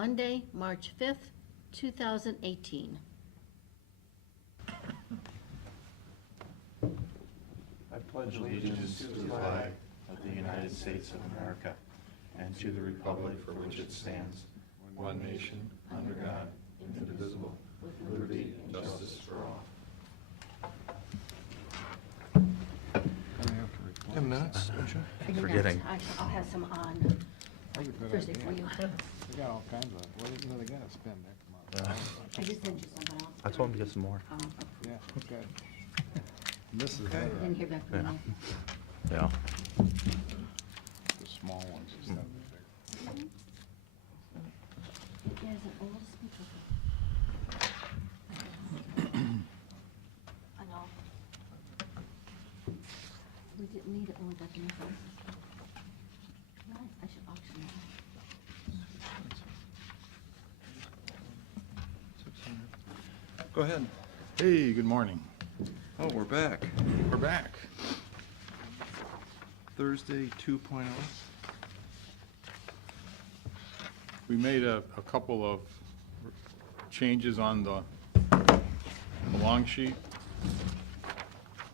Monday, March 5th, 2018. I pledge allegiance to the flag of the United States of America and to the republic for which it stands, one nation, under God, indivisible, with liberty and justice for all. 10 minutes, don't you? Forgetting. I'll have some on Thursday for you. They got all kinds of, what do they gotta spend next month? I just sent you something else. I told him to get some more. Yeah, good. This is I better, didn't hear back from you. Yeah. the small ones instead of the big. It has an old speaker. I know. We didn't need it when we got the new one. Right, I should auction that. Go ahead. Hey, good morning. Oh, we're back. We're back. Thursday 2.0. We made a couple of changes on the long sheet.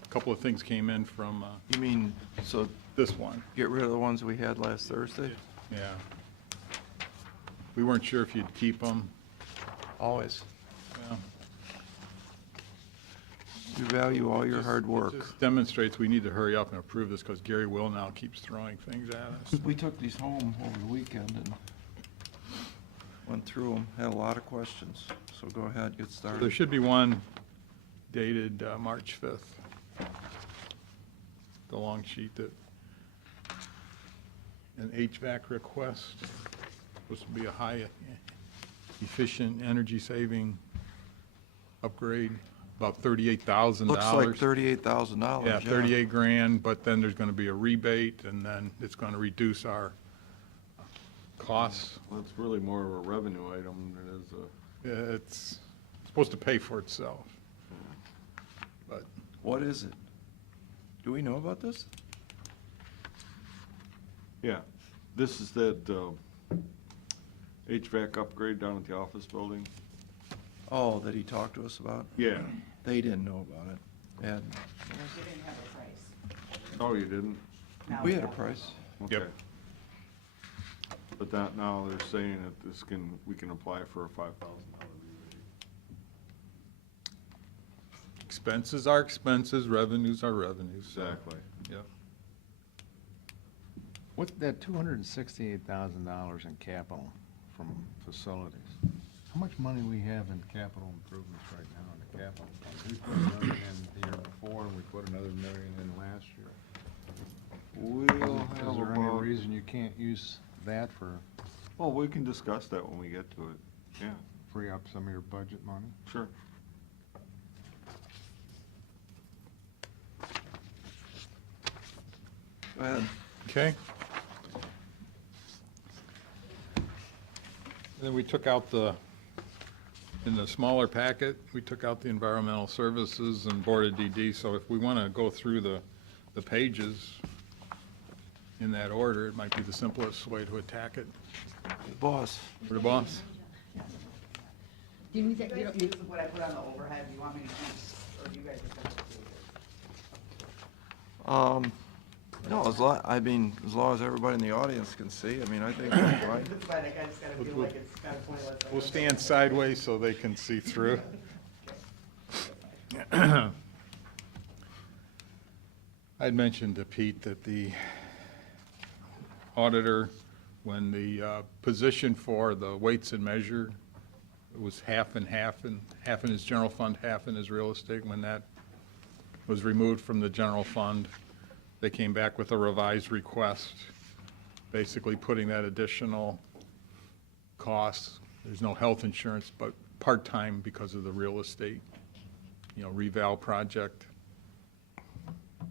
A couple of things came in from You mean, so this one. get rid of the ones we had last Thursday? Yeah. We weren't sure if you'd keep them. Always. Yeah. We value all your hard work. It just demonstrates we need to hurry up and approve this because Gary Will now keeps throwing things at us. We took these home over the weekend and went through them, had a lot of questions. So go ahead, get There started. should be one dated March 5th. The long sheet that, an HVAC request, supposed to be a high efficient energy saving upgrade, about $38,000. Looks like $38,000. Yeah, 38 grand, but then there's going to be a rebate, and then it's going to reduce our costs. Well, it's really more of a revenue item than it is a, It's supposed to pay for itself. But What is it? Do we know about this? yeah. This is that HVAC upgrade down at the office building. Oh, that he talked to us about? Yeah. They didn't know about it. And We didn't have a price. Oh, you didn't? Now we had a have price. Okay. Yep. But that, now they're saying that this we can apply for a $5,000 rebate. expenses are expenses, revenues are revenues. so, Exactly. Yep. What's that $268,000 in capital from facilities? How much money we have in capital improvements right now in the capital fund? We put $1 million in the year before, and we put another $1 million in last year. We'll Is have there any about, reason you can't use that for, well, we can discuss that when we get to it. Yeah, free up some of your budget money? sure. Go ahead. Okay. Then we took out in the smaller packet, we took out the environmental services and Board of DD, so if we want to go through the pages in that order, it might be the simplest way to attack it. Boss. For the boss? Do you need that? You You guys don't use need, what I put on the overhead, you want me to use, or do you guys are gonna do this? No, as long as everybody in the audience can see, I mean, I think that's fine. That's fine, I just gotta feel like it's kind of pointless. We'll stand sideways so they can see through. I'd mentioned to Pete that the auditor, when the position for the weights and measure, it was half and half in his general fund, half in his real estate. When that was removed from the general fund, they came back with a revised request, basically putting that additional cost. There's no health insurance, but part-time because of the real estate, reval project.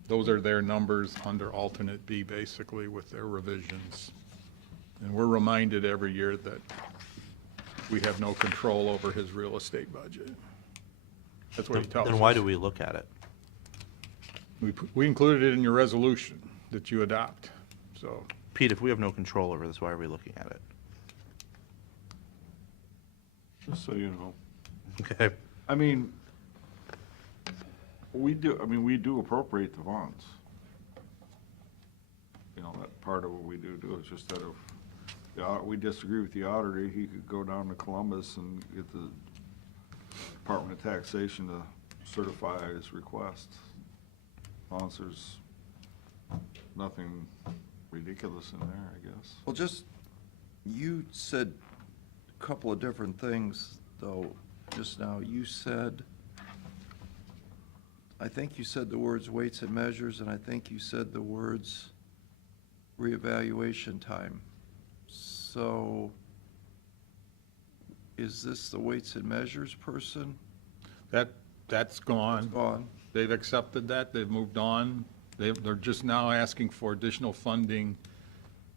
Those are their numbers under alternate B, basically, with their revisions. And we're reminded every year that we have no control over his real estate budget. That's what he tells us. Then why do we look at it? We included it in your resolution that you adopt, so. Pete, if we have no control over this, why are we looking at it? Just so you know. Okay. I mean, we do appropriate the funds. You know, that part of what we do is just that if we disagree with the auditor, he could go down to Columbus and get the Department of Taxation to certify his request. As long as there's nothing ridiculous in there, I guess. Well, you said a couple of different things, though, just now. I think you said the words weights and measures, and I think you said the words reevaluation time. So, is this the weights and measures person? That's gone. Gone. They've accepted that, they've moved on. They're just now asking for additional funding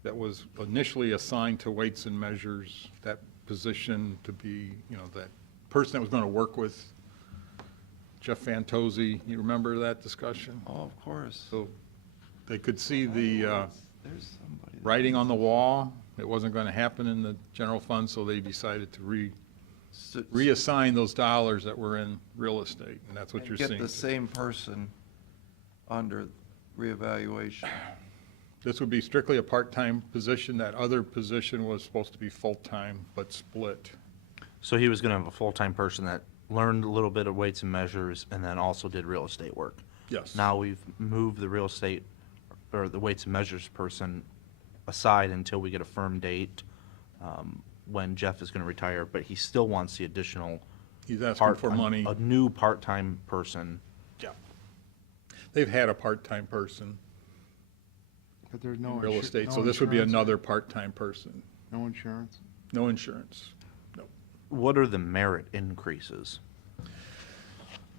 that was initially assigned to weights and measures, that position to be, that person that was going to work with Jeff Fantozzi. You remember that discussion? Oh, of course. So they could see the There's somebody. writing on the wall. It wasn't going to happen in the general fund, so they decided to reassign those dollars that were in real estate, and that's what you're Get seeing. the same person under reevaluation. This would be strictly a part-time position. That other position was supposed to be full-time, but split. So he was going to have a full-time person that learned a little bit of weights and measures and then also did real estate work. Yes. Now we've moved the real estate or the weights and measures person aside until we get a firm date when Jeff is going to retire, but he still wants the additional He's asking for money. a new part-time person. Yeah. They've had a part-time person But there's no. in real insu- estate, no so this would be insurance? another part-time person. No insurance? No insurance. No. What are the merit increases?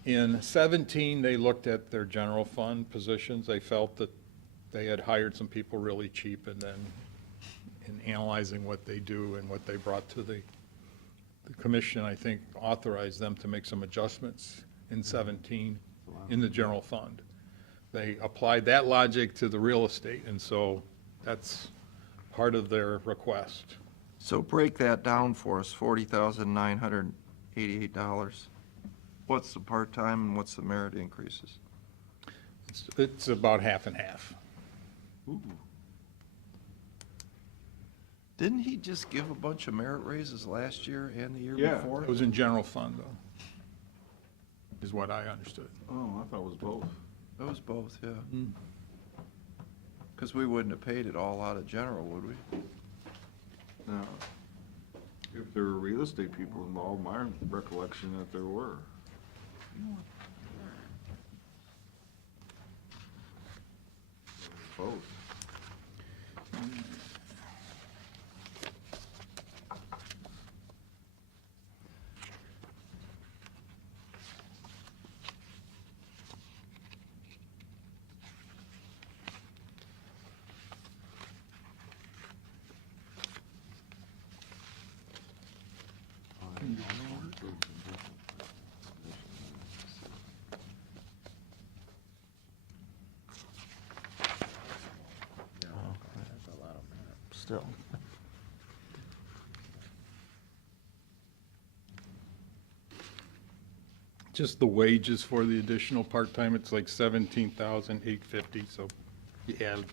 In 17, they looked at their general fund positions. They felt that they had hired some people really cheap, and then in analyzing what they do and what they brought to the commission, I think authorized them to make some adjustments in 17 in the general fund. They applied that logic to the real estate, and so that's part of their request. So break that down for us, $40,988. What's the part-time and what's the merit increases? It's about half and half. Didn't he just give a bunch of merit raises last year and the year Yeah. before? It was in general fund, though, is what I understood. Oh, I thought it was both. It was both, yeah. Because we wouldn't have paid it all out of general, would we? Now, if there were real estate people involved, my recollection that there were. Both. Still. Just the wages for the additional part-time, it's like $17,850, so you add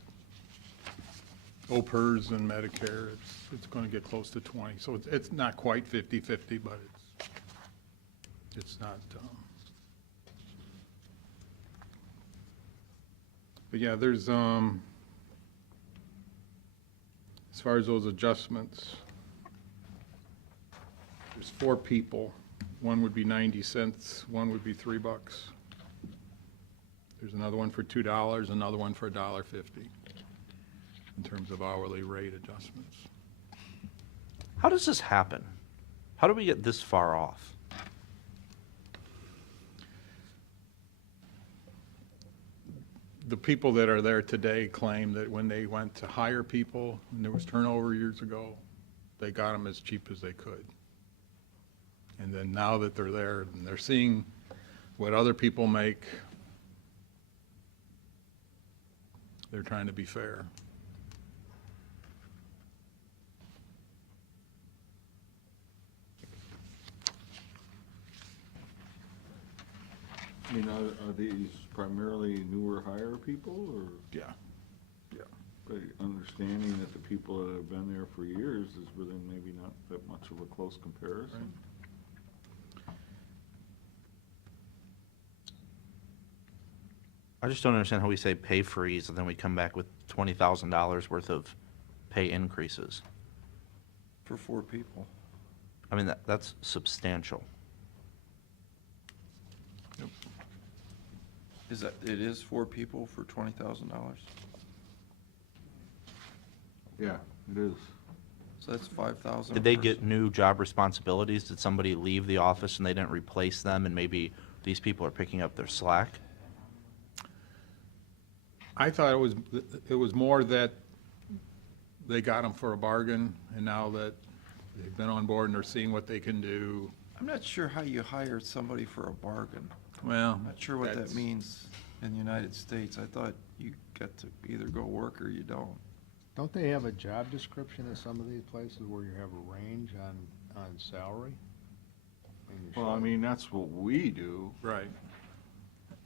OPERS and Medicare, it's gonna get close to 20. So it's not quite 50/50, but it's not, but yeah, there's, as far as those adjustments, there's 4 people. One would be 90 cents, one would be $3. There's another one for $2, another one for $1.50 in terms of hourly rate adjustments. How does this happen? How do we get this far off? The people that are there today claim that when they went to hire people, and there was turnover years ago, they got them as cheap as they could. And then now that they're there and they're seeing what other people make, they're trying to be fair. I mean, are these primarily newer hire people, or, Yeah. but understanding that the people that have been there for years is really maybe not that much of a close comparison? I just don't understand how we say pay freeze and then we come back with $20,000 worth of pay increases. For 4 people. I mean, that's substantial. It is 4 people for $20,000? Yeah, it is. So that's 5,000. Did they get new job responsibilities? Did somebody leave the office and they didn't replace them and maybe these people are picking up their slack? I thought it was more that they got them for a bargain, and now that they've been on board and they're seeing what they can do, I'm not sure how you hire somebody for a bargain. well. I'm not sure what that that's- means in the United States. I thought you got to either go work or you don't. Don't they have a job description in some of these places where you have a range on salary? And you Well, I show- mean, that's what we do. Right.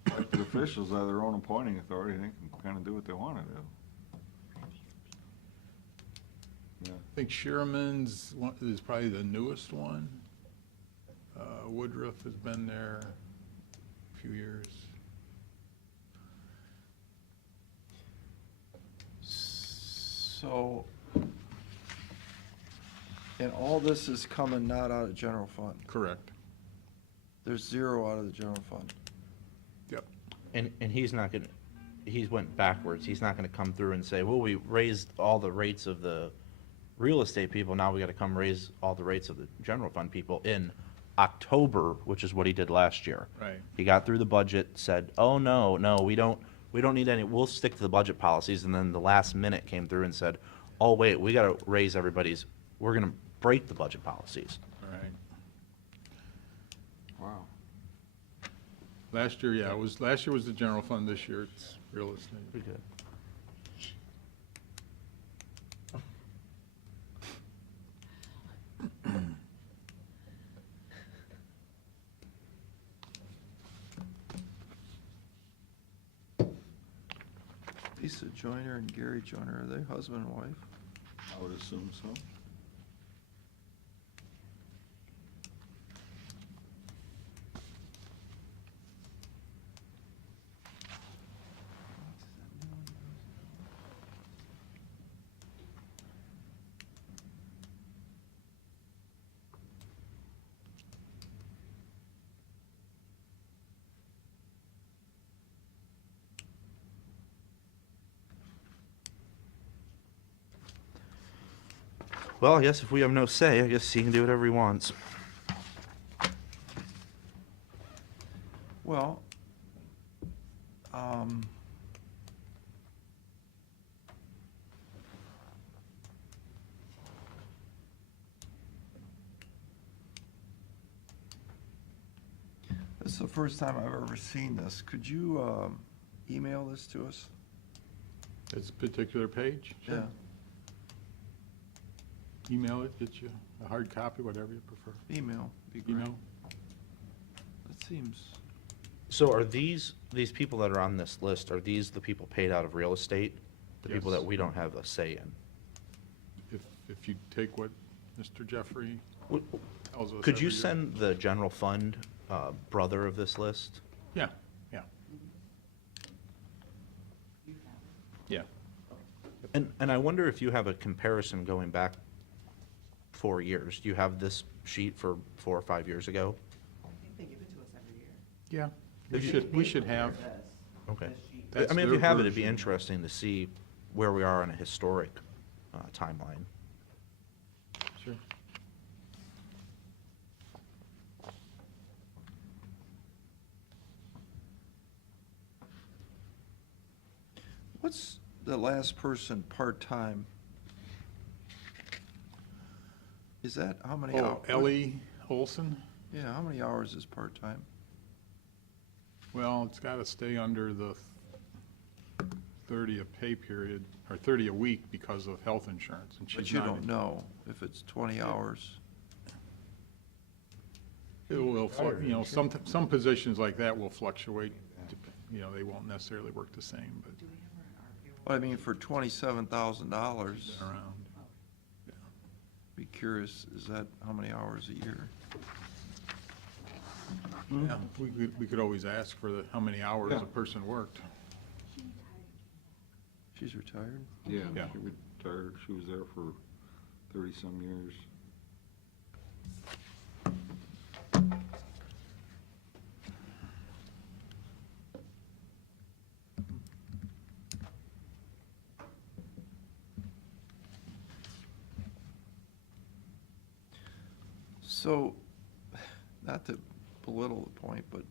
Elected officials are their own appointing authority, they can kind of do what they want to do. Yeah. I think Shearman's is probably the newest one. Woodruff has been there a few years. So, and all this is coming not out of general fund. Correct. There's 0 out of the general fund. Yep. And he's not gonna, he's went backwards. He's not gonna come through and say, well, we raised all the rates of the real estate people, now we gotta come raise all the rates of the general fund people in October, which is what he did last year. Right. He got through the budget, said, oh, no, we don't need any, we'll stick to the budget policies, and then the last minute came through and said, oh, wait, we gotta raise everybody's, we're gonna break the budget policies. Right. Wow. Last year, yeah, last year was the general fund, this year it's real estate. Pretty good. Lisa Joyner and Gary Joyner, are they husband and wife? I would assume so. Well, I guess if we have no say, I guess he can do whatever he wants. Well, this is the first time I've ever seen this. Could you email this to us? It's a particular page? Sure. Yeah, Email it, get you a hard copy, whatever you prefer. email, be great. Email? That seems, So are these people that are on this list, are these the people paid out of real estate? The people Yes. that we don't have a say in? If you take what Mr. Jeffrey W- tells us. Could you every year. send the general fund brother of this list? Yeah, You have it. yeah. And I wonder if you have a comparison going back 4 years. Do you have this sheet for 4 or 5 years ago? I think they give it to us every year. Yeah. If We should have, This Okay. sheet. That's I mean, if their you have it, it'd be version. interesting to see where we are on a historic timeline. sure. what's the last person part-time? Is that, how many hours? Oh, Ellie Olson? Yeah, how many hours is part-time? Well, it's got to stay under the 30 a pay period, or 30 a week because of health insurance, and But she's you not. don't know if it's 20 hours. It will, some positions like that will fluctuate, they won't necessarily work the same, but Do we have her in our payroll? Well, I mean, for $27,000, around. be curious, is that how many hours a year? Yeah, we could always ask for how many hours a person worked. She's retired? Yeah, Yeah. she retired, she was there for 30-some years. So, not to belittle the point, but,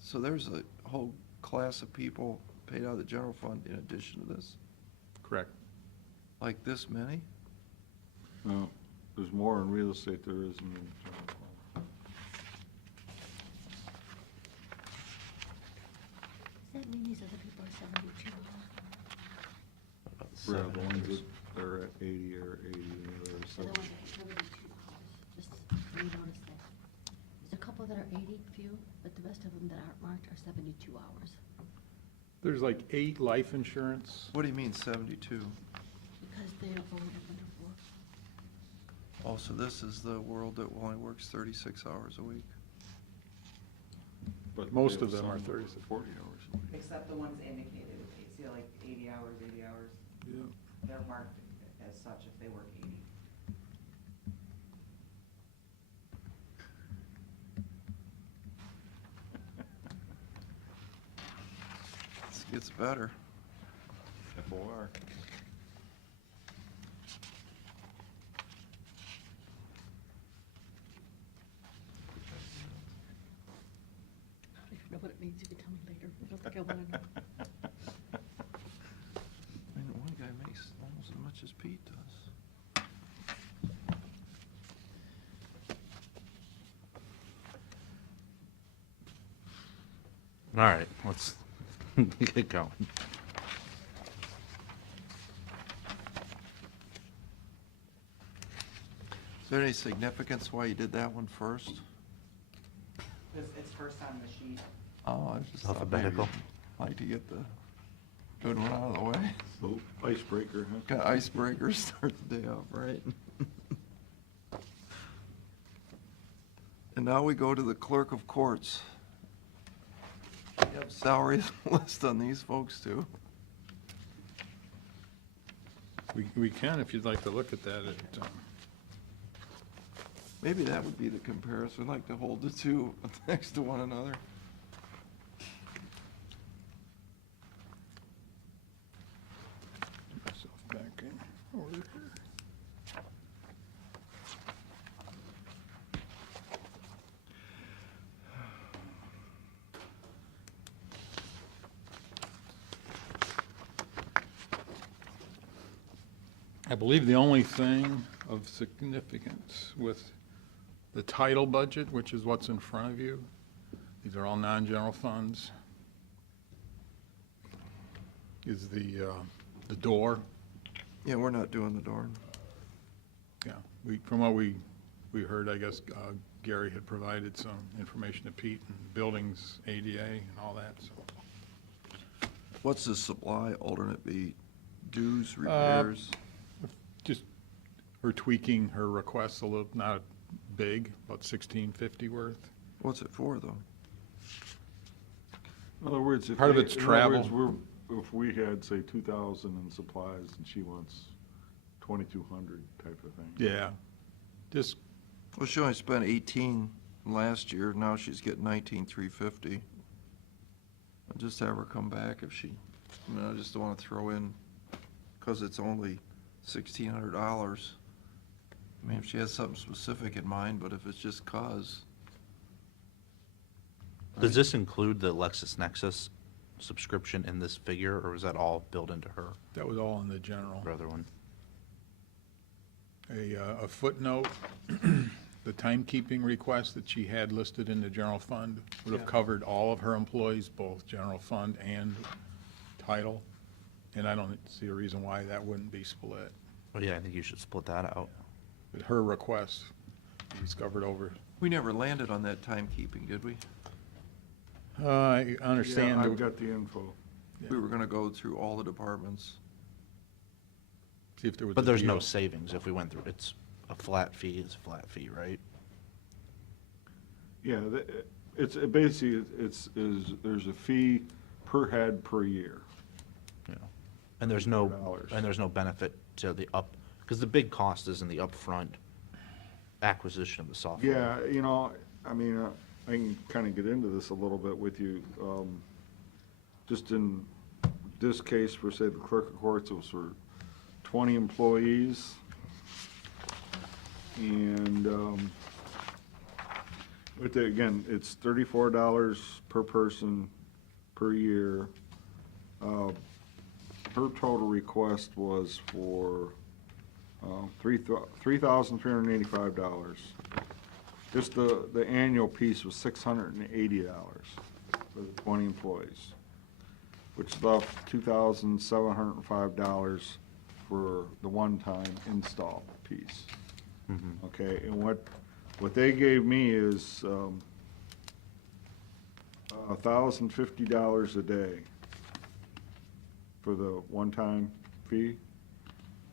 so there's a whole class of people paid out of the general fund in addition to this? Correct. Like this many? No, there's more in real estate there is in the general fund. Does that mean these other people are 72 hours? Yeah, the ones that are at 80 or 80, and the others The other 70. ones are 72 hours, just so you notice that. There's a couple that are 80 few, but the rest of them that aren't marked are 72 hours. There's like 8 life insurance. What do you mean 72? Because they are voted under 4. Oh, so this is the world that only works 36 hours a week? But Most they of have them are some 30. 40 hours a week. Except the ones indicated, see, like 80 hours, Yeah. they're marked as such if they work 80. This gets better. FOR. If you know what it means, you can tell me later. I don't think I want to know. I mean, one guy makes almost as much as Pete does. All right, let's get going. Is there any significance why you did that one first? It's first on the sheet. Oh, I just thought maybe Alphabetical. you'd like to get the good one out of the way. So icebreaker, huh? Got icebreakers, start the day off right. And now we go to the clerk of courts. You have salaries list on these folks too? We can, if you'd like to look at that. Maybe that would be the comparison, like to hold the two next to one another. Get myself back in order here. I believe the only thing of significance with the title budget, which is what's in front of you, these are all non-general funds, is the door. Yeah, we're not doing the door. Yeah, from what we heard, I guess Gary had provided some information to Pete and buildings, ADA and all that, so. What's the supply alternate be? Dues, repairs? Just her tweaking her requests a little, not big, about $1,650 worth. What's it for, though? In other words, Part of it's travel. If we had, say, 2,000 in supplies and she wants 2,200 type of thing. Yeah, just, Well, she only spent 18 last year, now she's getting 19,350. I'll just have her come back if she, I mean, I just don't wanna throw in, cause it's only $1,600. I mean, if she has something specific in mind, but if it's just cause, Does this include the LexisNexis subscription in this figure, or was that all built into her that was all in the general. other one? A footnote, the timekeeping request that she had listed in the general fund would have Yeah. covered all of her employees, both general fund and title. And I don't see a reason why that wouldn't be split. Oh, yeah, I think you should split that out. But her request discovered over. We never landed on that timekeeping, did we? I understand. Yeah, that- I've got the info. yeah, We were gonna go through all the departments. See if there was. But a there's no deal. savings if we went through, it's a flat fee, it's a flat fee, right? Yeah, basically, there's a fee per head per year. Yeah. And there's no, $4. and there's no benefit to the because the big cost is in the upfront acquisition of the software. Yeah, you know, I mean, I can kind of get into this a little bit with you. Just in this case, for say the clerk of courts, it was for 20 employees. And with the, again, it's $34 per person per year. Her total request was for $3,385. Just the annual piece was $680 for the 20 employees, which left $2,705 for the one-time install piece. Okay, and what they gave me is $1,050 a day for the one-time fee.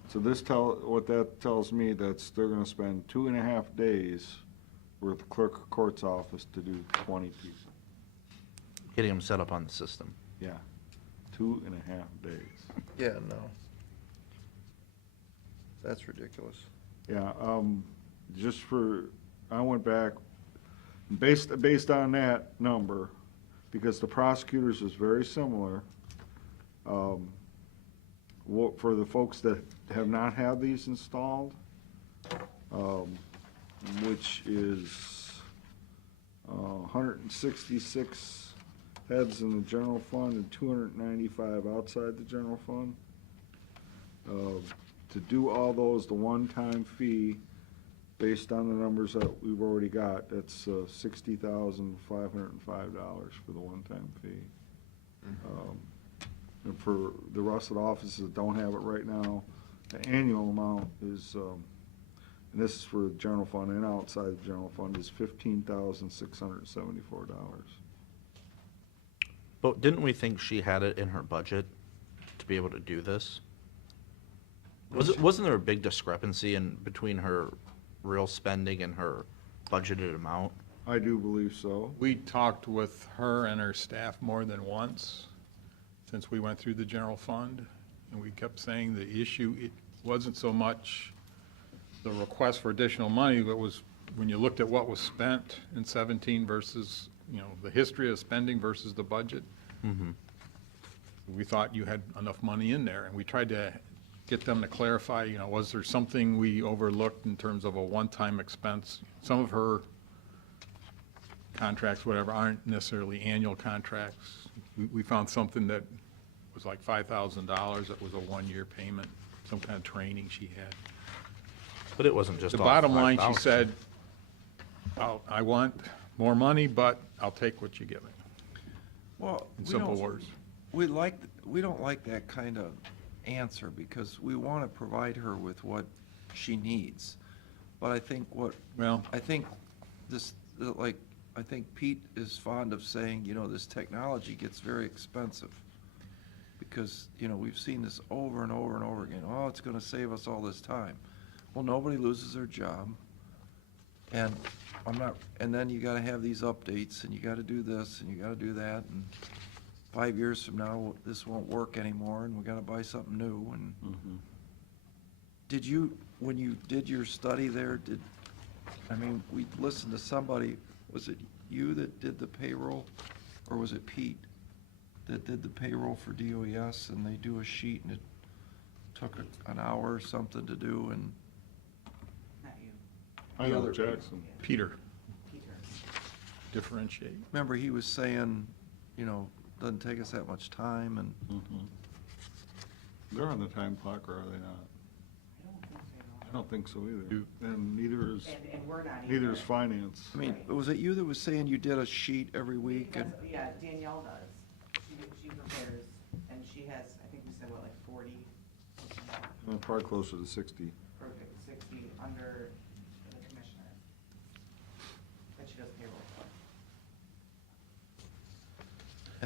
So what that tells me, that's they're gonna spend 2.5 days with the clerk of court's office to do 20 people. Getting them set up on the system. Yeah, 2.5 days. Yeah, no. That's ridiculous. Yeah, I went back, based on that number, because the prosecutors is very similar. For the folks that have not had these installed, which is 166 heads in the general fund and 295 outside the general fund. To do all those, the one-time fee, based on the numbers that we've already got, that's $60,505 for the one-time fee. And for the rest of the offices that don't have it right now, the annual amount is, and this is for the general fund and outside the general fund, is $15,674. But didn't we think she had it in her budget to be able to do this? Wasn't there a big discrepancy between her real spending and her budgeted amount? I do believe so. We talked with her and her staff more than once since we went through the general fund, and we kept saying the issue, it wasn't so much the request for additional money, but was when you looked at what was spent in 17 versus, the history of spending versus the budget. We thought you had enough money in there, and we tried to get them to clarify, was there something we overlooked in terms of a one-time expense? Some of her contracts, whatever, aren't necessarily annual contracts. We found something that was like $5,000, that was a one-year payment, some kind of training she had. But it wasn't just The all bottom line, she 5,000. said, I want more money, but I'll take what you give me, Well, in simple words. we don't like that kind of answer, because we want to provide her with what she needs. But I think Well, I think I think Pete is fond of saying, this technology gets very expensive. Because, we've seen this over and over and over again. Oh, it's gonna save us all this time. Well, nobody loses their job. And and then you gotta have these updates, and you gotta do this, and you gotta do that, and 5 years from now, this won't work anymore, and we gotta buy something new, and when you did your study there, we listened to somebody, was it you that did the payroll, or was it Pete that did the payroll for DOES, and they do a sheet, and it took an hour or something to do, and Not you, I know Jackson. Peter, Peter. differentiate. remember he was saying, doesn't take us that much time, and They're on the time clock, or are they not? I don't think so either. Do- And neither is, And we're not either. neither is finance. was it you that was saying you did a sheet every week? And Yeah, Danielle does. She prepares, and she has, I think we said, like 40, Probably closer to 60. or 60 under the commissioner.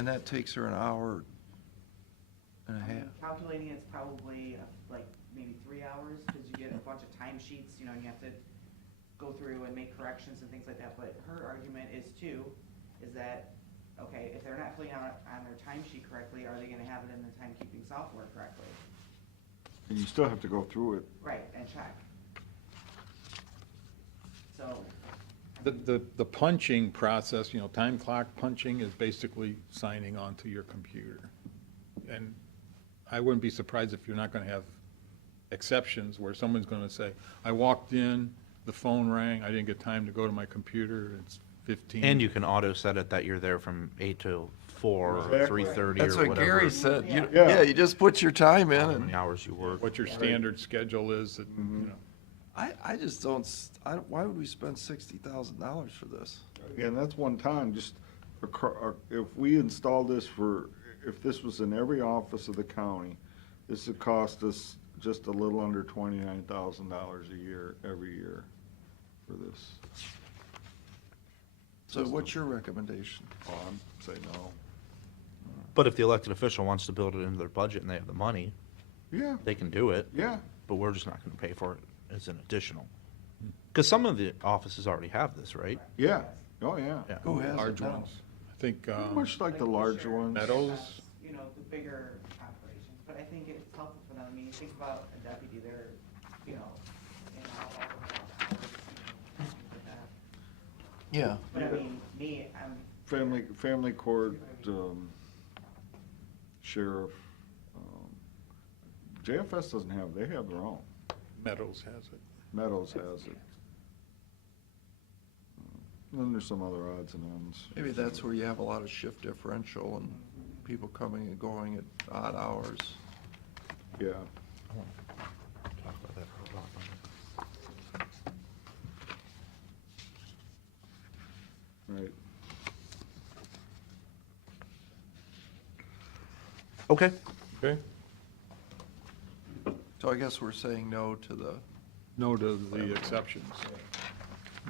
And that takes her an hour and a I'm half. calculating it's probably like maybe 3 hours, because you get a bunch of timesheets, you know, and you have to go through and make corrections and things like that. But her argument is that, okay, if they're not filling out on their timesheet correctly, are they gonna have it in the timekeeping software correctly? And you still have to go through it. Right, and check. So. The punching process, you know, time clock punching is basically signing onto your computer. And I wouldn't be surprised if you're not gonna have exceptions where someone's gonna say, I walked in, the phone rang, I didn't get time to go to my computer, it's 15. And you can auto set it that you're there from 8 till 4 or Exactly. 3:30 or That's whatever. what Gary said. You- Yeah. Yeah, you just put your time in How and many hours you work. What your standard schedule is, that, you know. I just don't, why would we spend $60,000 for this? Again, that's one time, just, if we install this if this was in every office of the county, this would cost us just a little under $29,000 a year, every year for this. So what's your recommendation? Oh, I'm saying no. But if the elected official wants to build it into their budget and they have the money, Yeah, they can do it, yeah, but we're just not gonna pay for it as an additional. Because some of the offices already have this, right? yeah, oh, yeah. Yeah. Who has it Large now? ones. I think, Much like the larger ones. Meadows. You know, the bigger operations, but I think it's helpful for them. I mean, you think about a deputy, they're, you know, in and out all the hours, you know, things like that. Yeah. But I mean, I'm. Family court, sheriff, JFS doesn't have, they have their own. Meadows has it. Meadows has it. Then there's some other odds and ends. Maybe that's where you have a lot of shift differential and people coming and going at odd hours. Yeah, Talk about that for a while. right. Okay. Okay? So I guess we're saying no to the, No to the exceptions.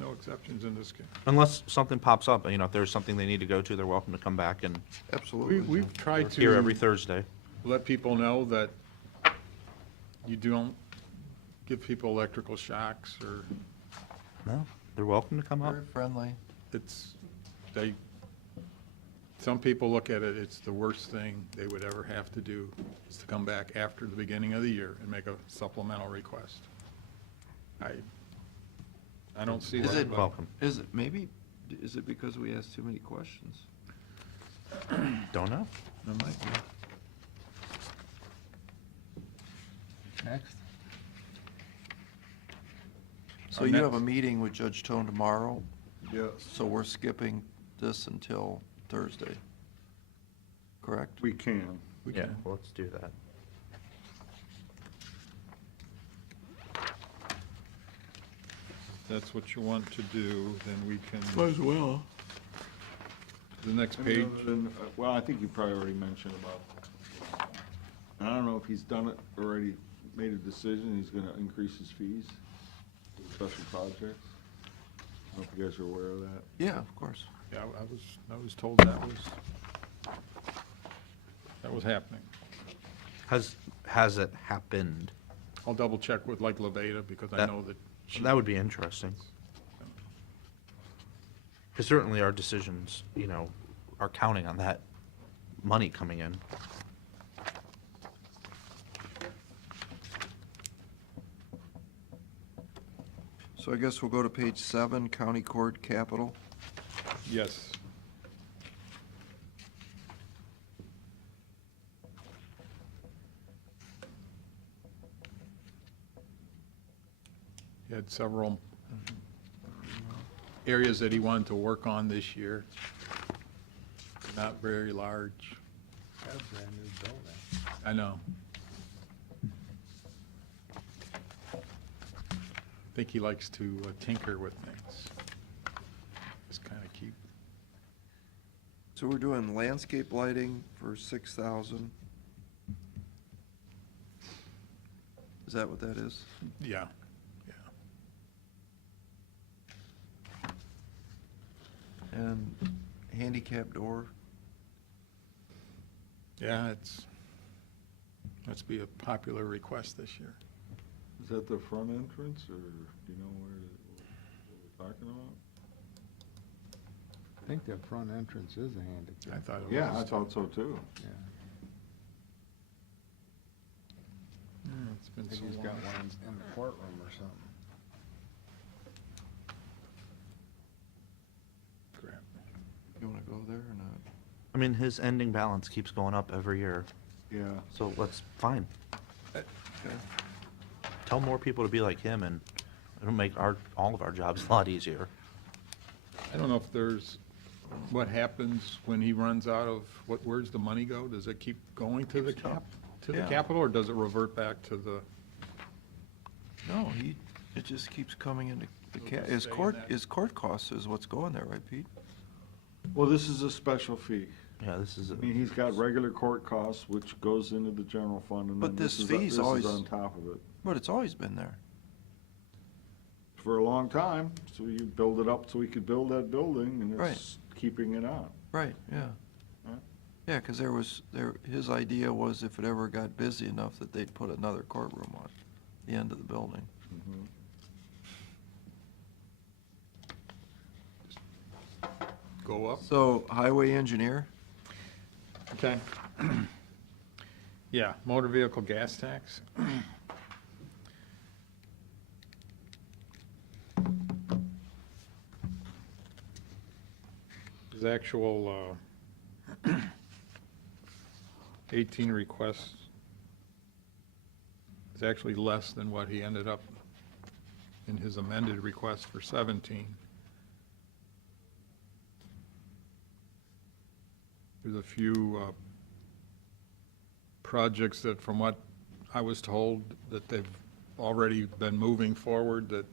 No exceptions in this case. Unless something pops up, you know, if there's something they need to go to, they're welcome to come back and absolutely. We've tried here every to Thursday. let people know that you don't give people electrical shocks, or No, they're welcome to come up. Very friendly. some people look at it, it's the worst thing they would ever have to do, is to come back after the beginning of the year and make a supplemental request. I don't see Is why. it Welcome. Is it because we asked too many questions? Don't know. That might be. Next. So you have a meeting with Judge Tone tomorrow, Yes, so we're skipping this until Thursday, correct? we can. Yeah, well, let's do that. If that's what you want to do, then we can, as well. the next I page. mean, well, I think you probably already mentioned about, I don't know if he's done it, already made a decision, he's gonna increase his fees for special projects. I don't know if you guys are aware of that. Yeah, of course. Yeah, I was told that was happening. Has it happened? I'll double check with like Levada, because I That- know that. That would be interesting. Because certainly our decisions, you know, are counting on that money coming in. So I guess we'll go to page 7, County Court Capital. Yes. He had several areas that he wanted to work on this year. Not very large. Got a brand new building. I know. I think he likes to tinker with things. Just kind of keep. So we're doing landscape lighting for 6,000. Is that what that is? Yeah, yeah. And handicap door? Yeah, must be a popular request this year. Is that the front entrance, or do you know what we're talking about? I think that front entrance is a handicap. I thought it was. Yeah, I thought so too. Yeah. Yeah, it's I been think so he's got long. one in the courtroom or something. Crap. You wanna go there or not? I mean, his ending balance keeps going up every year, Yeah. so that's fine. Okay. Tell more people to be like him, and it'll make all of our jobs a lot easier. I don't know if there's, what happens when he runs out of, where's the money go? Does it keep going to the Yeah. capital, or does it revert back to the? No, it just keeps coming into the It'll just his stay in court, that. his court costs is what's going there, right, Pete? Well, this is a special fee. Yeah, this is, I mean, he's got regular court costs, which goes into the general fund, and But then this this fee's is always- on top of it. But it's always been there. For a long time, so you build it up so we could build that building, and Right. it's keeping it on. Right, yeah. Huh? Yeah, 'cause his idea was if it ever got busy enough that they'd put another courtroom on the end of the building. Mhm. Go up? So, highway engineer, Okay. Yeah, motor vehicle gas tax. His actual 18 requests is actually less than what he ended up in his amended request for 17. There's a few projects that, from what I was told, that they've already been moving forward, that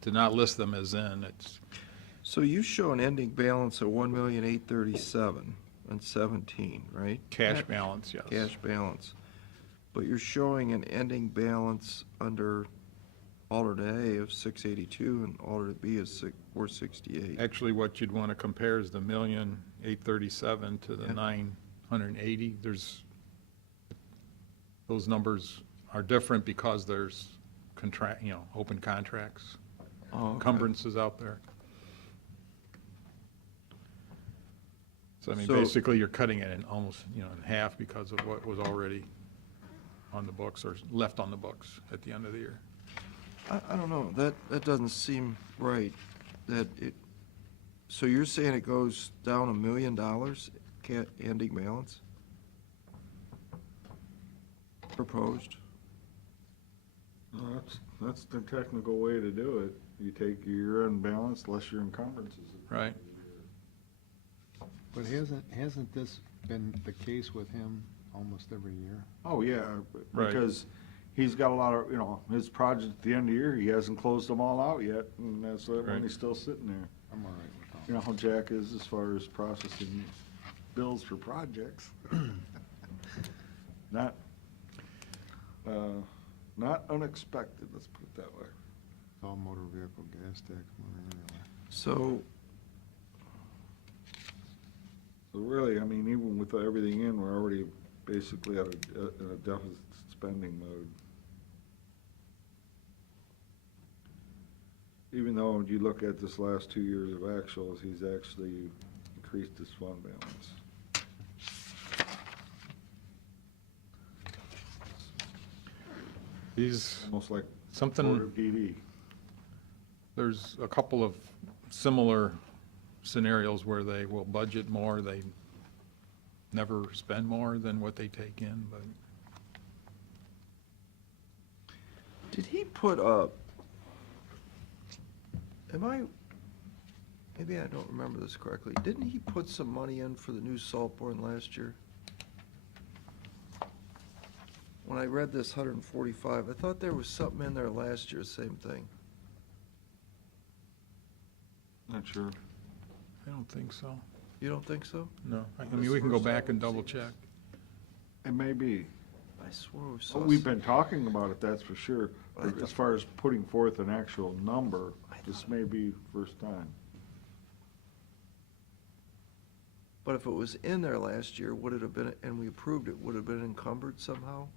to not list them as in, it's, so you show an ending balance of 1,837,000 and 17, right? cash balance, yes. Cash balance. But you're showing an ending balance under alternate A of 682 and alternate B is 468. Actually, what you'd want to compare is the 1,837,000 to the Yeah. 980. Those numbers are different because there's open contracts, Oh, okay. encumbrances out there. So I mean, So- basically, you're cutting it in almost, in half because of what was already on the books or left on the books at the end of the year. I don't know, that doesn't seem right, so you're saying it goes down $1 million, ending balance? Proposed? Well, that's the technical way to do it. You take your year-end balance less your encumbrances. Right. But hasn't this been the case with him almost every year? Oh, yeah, Right. because he's got a lot of, his project at the end of the year, he hasn't closed them all out yet, and that's why Right. money's still sitting there. I'm all right with all You know how Jack is as far as processing bills for projects. Not, not unexpected, let's put it that way. It's all motor vehicle gas tax money anyway. So, So really, I mean, even with everything in, we're already basically in a deficit spending mode. Even though you look at this last 2 years of actuals, he's actually increased his fund balance. These, Almost like something. Board of DD. There's a couple of similar scenarios where they will budget more, they never spend more than what they take in, but did he put up, maybe I don't remember this correctly, didn't he put some money in for the new Saltborn last year? When I read this 145, I thought there was something in there last year, same thing. Not sure. I don't think so. You don't think so? No, I mean, we can go back and double check. It may be. I swore we saw. We've been talking about it, that's for sure. But I But as thought- far as putting forth an actual number, this may be first time. But if it was in there last year, would it have been, and we approved it, would it have been encumbered somehow?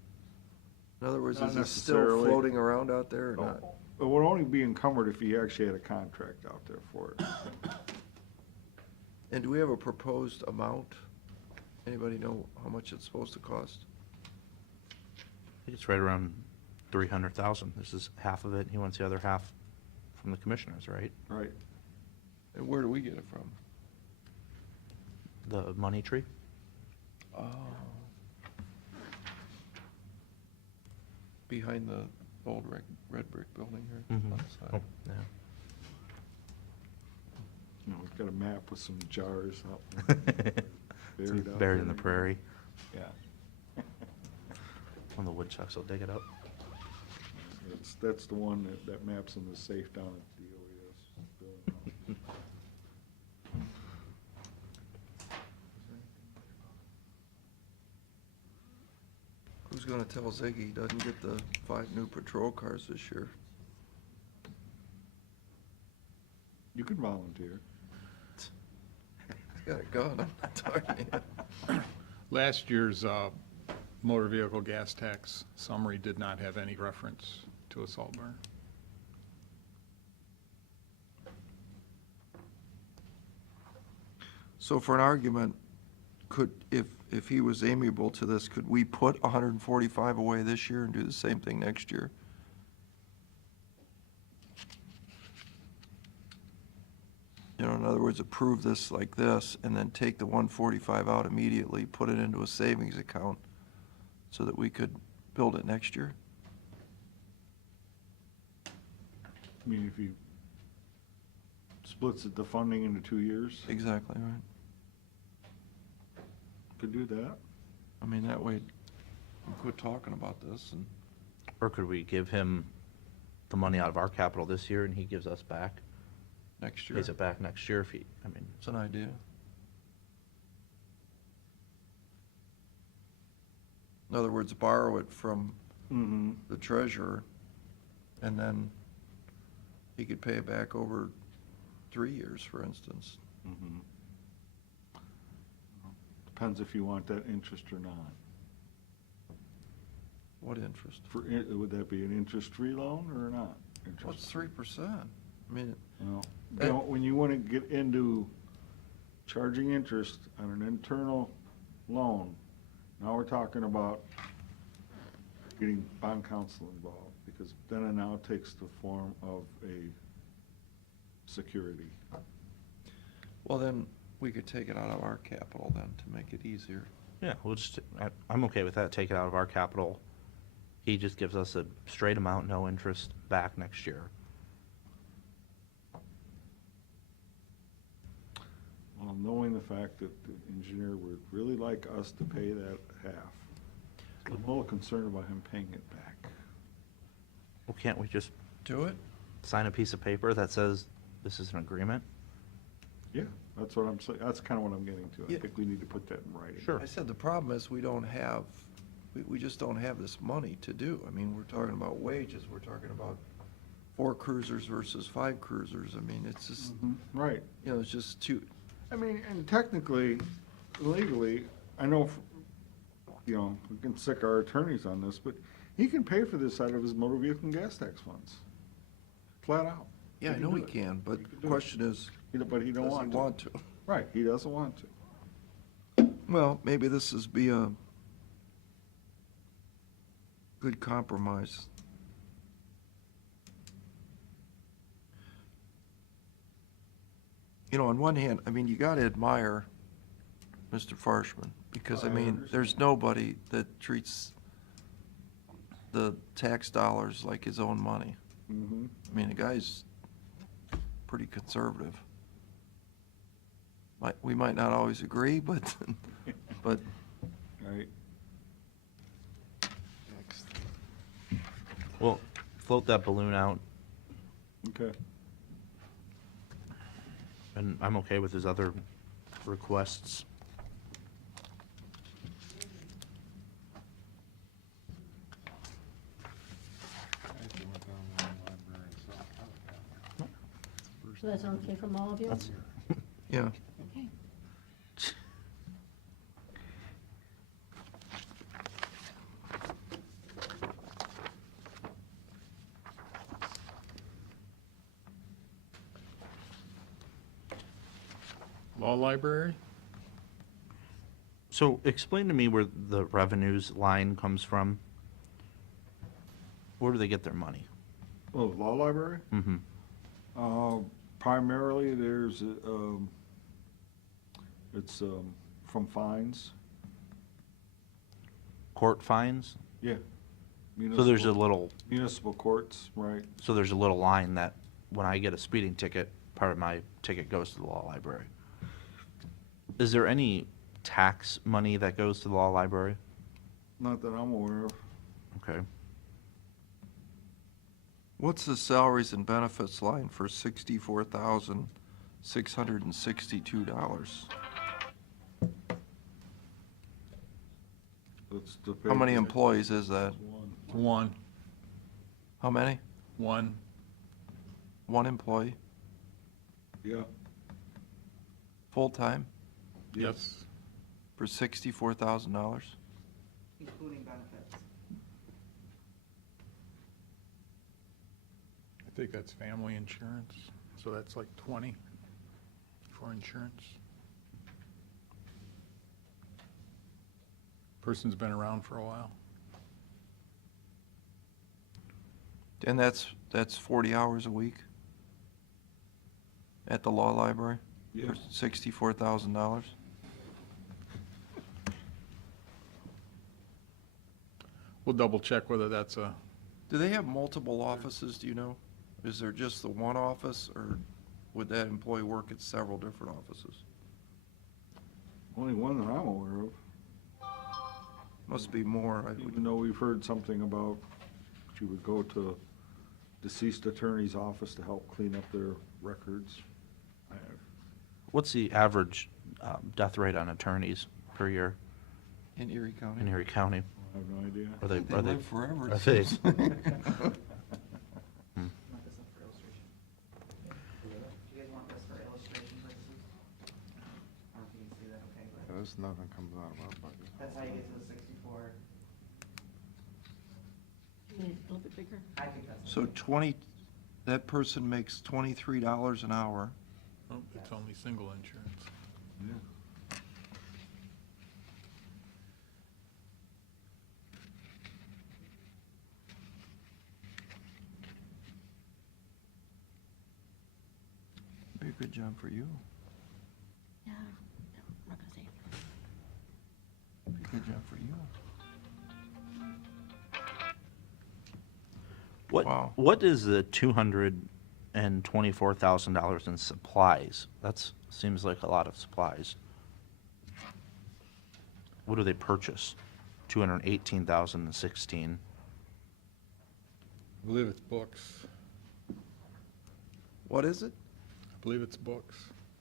In other words, Not is it still necessarily. floating around out there or not? It would only be encumbered if he actually had a contract out there for it. And do we have a proposed amount? Anybody know how much it's supposed to cost? I think it's right around 300,000. This is half of it. He wants the other half from the commissioners, right? Right. And where do we get it from? The money tree? Oh. Behind the old red brick building here on the Oh, side. yeah. You know, we've got a map with some jars out there. It's out buried in there. the prairie. Yeah. When the woodchucks will dig it up. That's the one that map's in the safe down at DOES. Who's gonna tell Ziggy he doesn't get the 5 new patrol cars this year? You can volunteer. He's got a gun, I'm not talking to you. Last year's motor vehicle gas tax summary did not have any reference to a salt burn. So for an argument, if he was amiable to this, could we put 145 away this year and do the same thing next year? You know, in other words, approve this like this, and then take the 145 out immediately, put it into a savings account, so that we could build it next year? I mean, if he splits the funding into 2 years, Exactly, right. could do that. I mean, that way, we quit talking about this, and Or could we give him the money out of our capital this year and he gives us back, next year, pays it back next year if he, I mean, it's an idea. In other words, borrow it from Mm-hmm. the treasurer, and then he could pay it back over 3 years, for instance. Mm-hmm. Depends if you want that interest or not. What interest? Would that be an interest-free loan or not? What's Interest- 3%? I mean, Well, you know, when you want to get into charging interest on an internal loan, now we're talking about getting bond counsel involved, because then it now takes the form of a security. well, then, we could take it out of our capital then, to make it easier. yeah, we'll just, I'm okay with that. Take it out of our capital. He just gives us a straight amount, no interest, back next year. Well, knowing the fact that the engineer would really like us to pay that half, I'm a little concerned about him paying it back. Well, can't we just Do it? sign a piece of paper that says this is an agreement? Yeah, that's what I'm saying, that's kind of what I'm getting to. I Yeah. think we need to put that in writing. Sure. I said the problem is we don't have, we just don't have this money to do. I mean, we're talking about wages, we're talking about 4 cruisers versus 5 cruisers. I mean, it's just, Mhm, right. you know, it's just too, I mean, and technically, legally, I know, you know, we can sick our attorneys on this, but he can pay for this out of his motor vehicle and gas tax funds, flat out. yeah, I know do he it. can, but He can the do it. question is, But he don't does he want to. want to? Right, he doesn't want to. Well, maybe this is be a good compromise. You know, on one hand, I mean, you gotta admire Mr. Farshman, because, I I mean, understand. there's nobody that treats the tax dollars like his own money. Mm-hmm. I mean, the guy's pretty conservative. We might not always agree, but, but Right. Well, float that balloon out, Okay. and I'm okay with his other requests. Actually went down to the library and saw it. So that's okay from all of you? That's, yeah. Okay. Law library? So explain to me where the revenues line comes from. Where do they get their money? Oh, the law library? Mm-hmm. Primarily, it's from fines. Court fines? Yeah. So there's a Municipal- little, Municipal courts, right. so there's a little line that when I get a speeding ticket, part of my ticket goes to the law library. Is there any tax money that goes to the law library? Not that I'm aware of. Okay. What's the salaries and benefits line for $64,662? That's the How many pay- employees is that? One. How many? One. One employee, Yeah, full-time, Yes. for $64,000? Including benefits. I think that's family insurance, so that's like 20 for insurance. Person's been around for a while. And that's 40 hours a week? At the law library? Yeah. For $64,000? We'll double check whether that's a, Do they have multiple offices, do you know? Is there just the one office, or would that employee work at several different offices? only one that I'm aware of, Must be more, I would, even though we've heard something about she would go to deceased attorney's office to help clean up their records. What's the average death rate on attorneys per year in Erie County. in Erie County? I have no idea. Are they, They are they? live forever, it Are they? seems. Mark this up for illustration. Do you guys want this for illustration purposes? I don't know if you can see that okay, but There's nothing comes out of our budget. that's how you get to the 64. You need it a little bit bigger? I think that's. So 20, that person makes $23 an hour. oh, it's only single insurance. Yeah. Be a good job for you. Yeah, no, I'm not gonna say it. Be a good job for you. Wow. What is the $224,000 in supplies? That's, seems like a lot of supplies. What do they purchase? 218,016. I believe it's books. What is it? I believe it's books.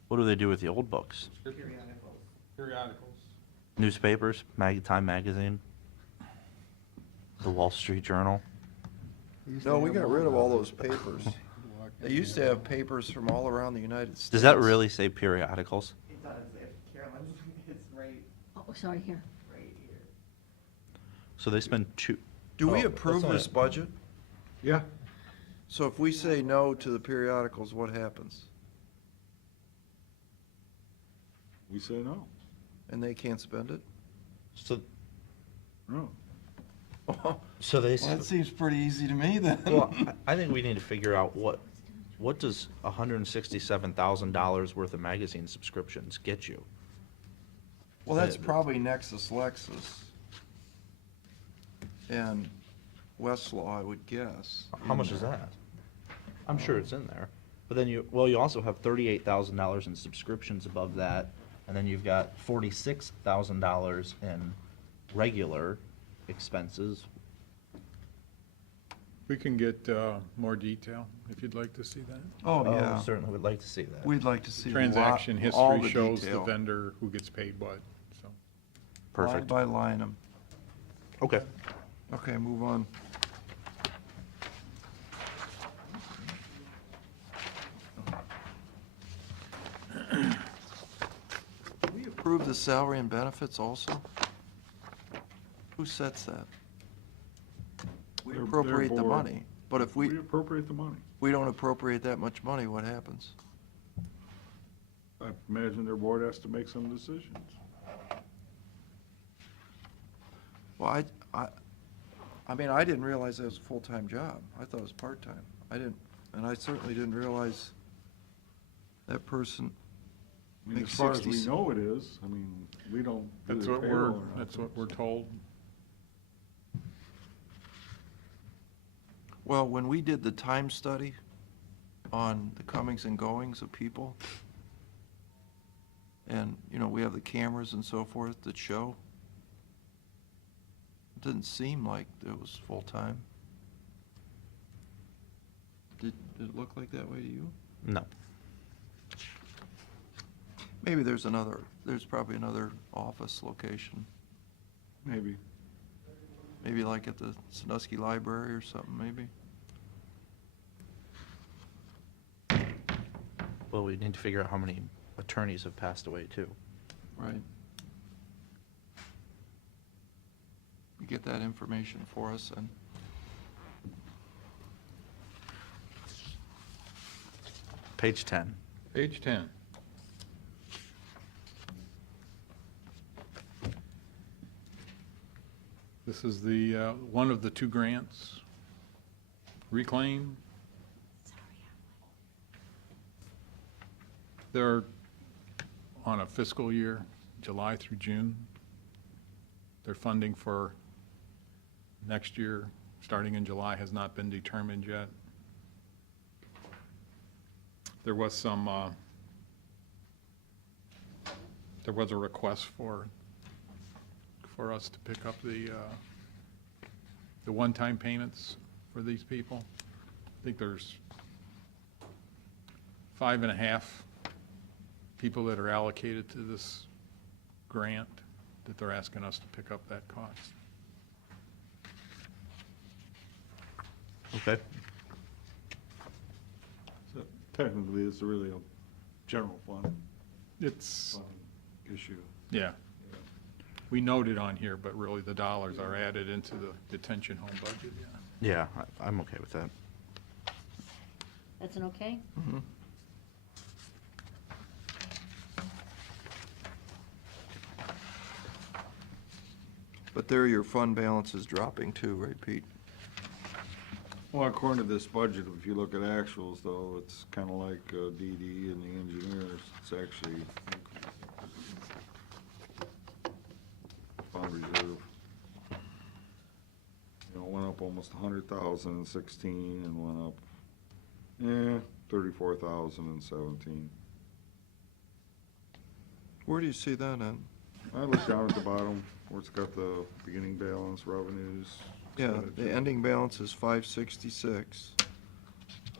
What do they do with the old books? Periodicals. Periodicals. Newspapers, Time Magazine, the Wall Street Journal. No, we got rid of all those papers. They used to have papers from all around the United States. Does that really say periodicals? It does, if Carolyn's, it's right, Oh, sorry, here. right here. So they spend two. Do we Oh, approve that's not this it. budget? Yeah, So if we say no to the periodicals, what happens? we say no. And they can't spend it? So, No. so they. Well, that seems pretty easy to me then. Well, I think we need to figure out what does $167,000 worth of magazine subscriptions get you? Well, that's probably Nexus Lexus and Westlaw, I would guess. How much is that? I'm sure it's in there. But then you also have $38,000 in subscriptions above that, and then you've got $46,000 in regular expenses. We can get more detail if you'd like to see that. Oh, yeah. Certainly would like to see that. We'd like to see a lot- Transaction all history the shows the detail. vendor who gets paid what, so. Perfect. Line by line 'em. Okay. Okay, move on. We approve the salary and benefits also? Who sets that? We Their appropriate the board. money, but if We appropriate the money. we don't appropriate that much money, what happens? I imagine their board has to make some decisions. Well, I mean, I didn't realize that was a full-time job. I thought it was part-time. And I certainly didn't realize that person I mean, as makes far as we 60. know it is, I mean, we don't do That's their what payroll we're, or that's nothing, what we're so. told. Well, when we did the time study on the comings and goings of people, and, you know, we have the cameras and so forth that show, it didn't seem like it was full-time. Did it look like that way to you? No. Maybe there's probably another office location, Maybe. maybe like at the Sandusky Library or something, maybe. Well, we need to figure out how many attorneys have passed away, too. Right. You get that information for us, and Page 10. Page 10. This is the, one of the two grants. Reclaim. They're on a fiscal year, July through June. Their funding for next year, starting in July, has not been determined yet. There was some, there was a request for us to pick up the one-time payments for these people. I think there's 5.5 people that are allocated to this grant that they're asking us to pick up that cost. Okay. So technically, it's really a general fund It's, issue. yeah. We noted on here, but really the dollars are added into the detention home budget, yeah. Yeah, I'm okay with that. That's an okay? but there your fund balance is dropping too, right, Pete? Well, according to this budget, if you look at actuals, though, it's kind of like DD and the engineers. It's actually fund reserve. You know, it went up almost 100,000 in 16 and went up, 34,000 in 17. Where do you see that at? I look down at the bottom where it's got the beginning balance, revenues. Yeah, the expenditure. ending balance is 566.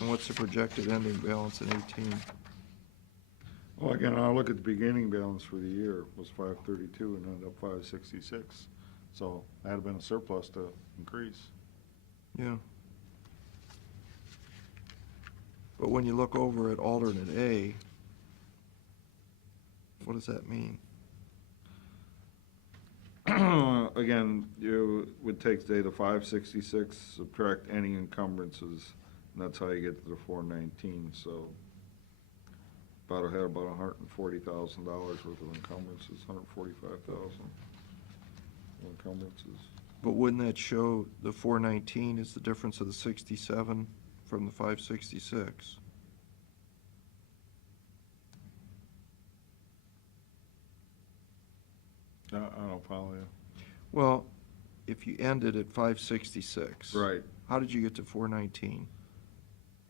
And what's the projected ending balance in 18? Well, again, I look at the beginning balance for the year was 532 and ended up 566. So that'd have been a surplus to increase. Yeah. But when you look over at alternate A, what does that mean? Again, you would take, say, the 566, subtract any encumbrances, and that's how you get to the 419. So had about $140,000 worth of encumbrances, 145,000 encumbrances. But wouldn't that show the 419 is the difference of the 67 from the 566? I don't follow you. Well, if you ended at 566. Right. How did you get to 419?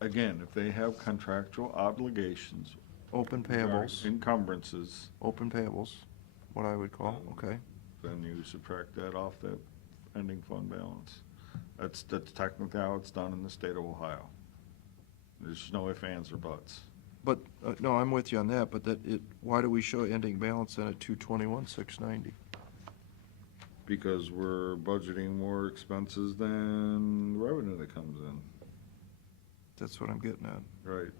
Again, if they have contractual obligations. Open payables, Encumbrances, open payables, what I would call, okay. then you subtract that off that ending fund balance. That's technically how it's done in the state of Ohio. There's no ifs, ands, or buts. But, no, I'm with you on that, but why do we show ending balance then at 221,690? Because we're budgeting more expenses than revenue that comes in. That's what I'm getting at. Right.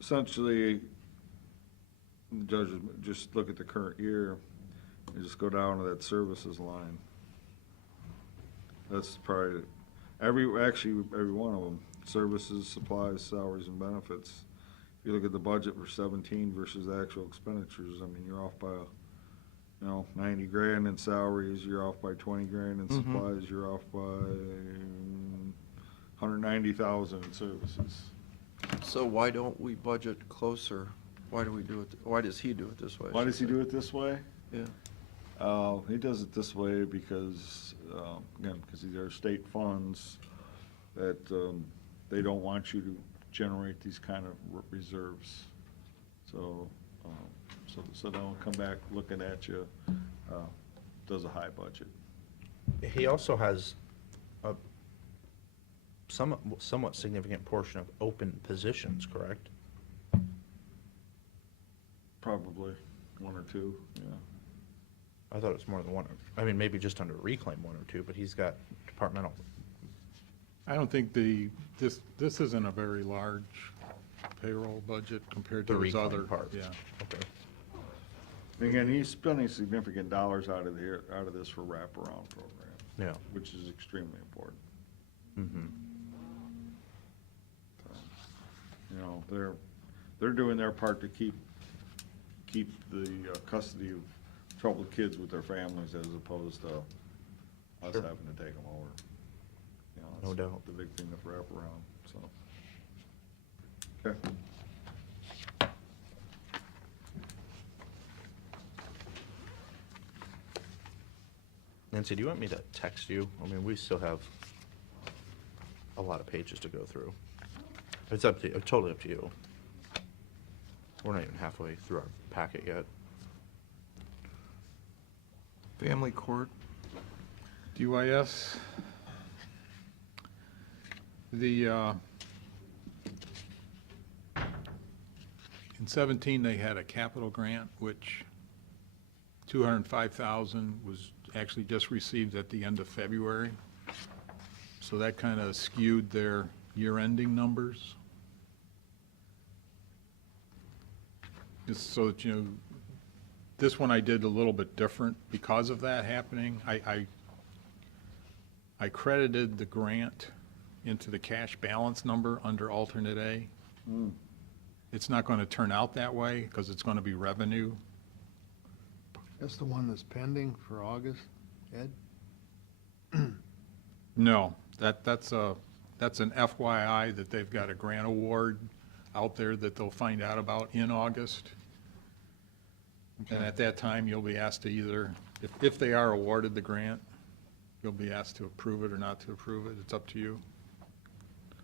Essentially, the judges just look at the current year and just go down to that services line. That's probably, every one of them, services, supplies, salaries, and benefits. If you look at the budget for 17 versus the actual expenditures, I mean, you're off by, 90 grand in salaries, you're off by 20 grand in Mhm. supplies, you're off by 190,000 in services. So why don't we budget closer? Why do we do it, why does he do it this way? I Why should does he say? do it this way? Yeah, He does it this way because, again, because these are state funds that they don't want you to generate these kind of reserves. So, so they'll come back looking at you, does a high budget. He also has a somewhat significant portion of open positions, correct? Probably one or two, yeah. I thought it was more than one. I mean, maybe just under reclaim one or two, but he's got departmental. I don't think this isn't a very large payroll budget compared The to his reclaim other. part. Yeah. Okay. And again, he's spending significant dollars out of this for wraparound program, Yeah. which is extremely important. Mm-hmm. They're doing their part to keep the custody of troubled kids with their families as opposed to us Sure. having to take them over. No that's doubt. The big thing to wrap around, so. Okay. Nancy, do you want me to text you? I mean, we still have a lot of pages to go through. It's up to you, totally up to you. We're not even halfway through our packet yet. family court, DYS. In 17, they had a capital grant, which 205,000 was actually just received at the end of February. So that kind of skewed their year-ending numbers. Just so that, this one I did a little bit different because of that happening. I credited the grant into the cash balance number under alternate A. Mm. It's not going to turn out that way because it's going to be revenue. That's the one that's pending for August, Ed? No, that's an FYI that they've got a grant award out there that they'll find out about in August. And at that time, you'll be asked to either, if they are awarded the grant, you'll be asked to approve it or not to approve it. It's up to you.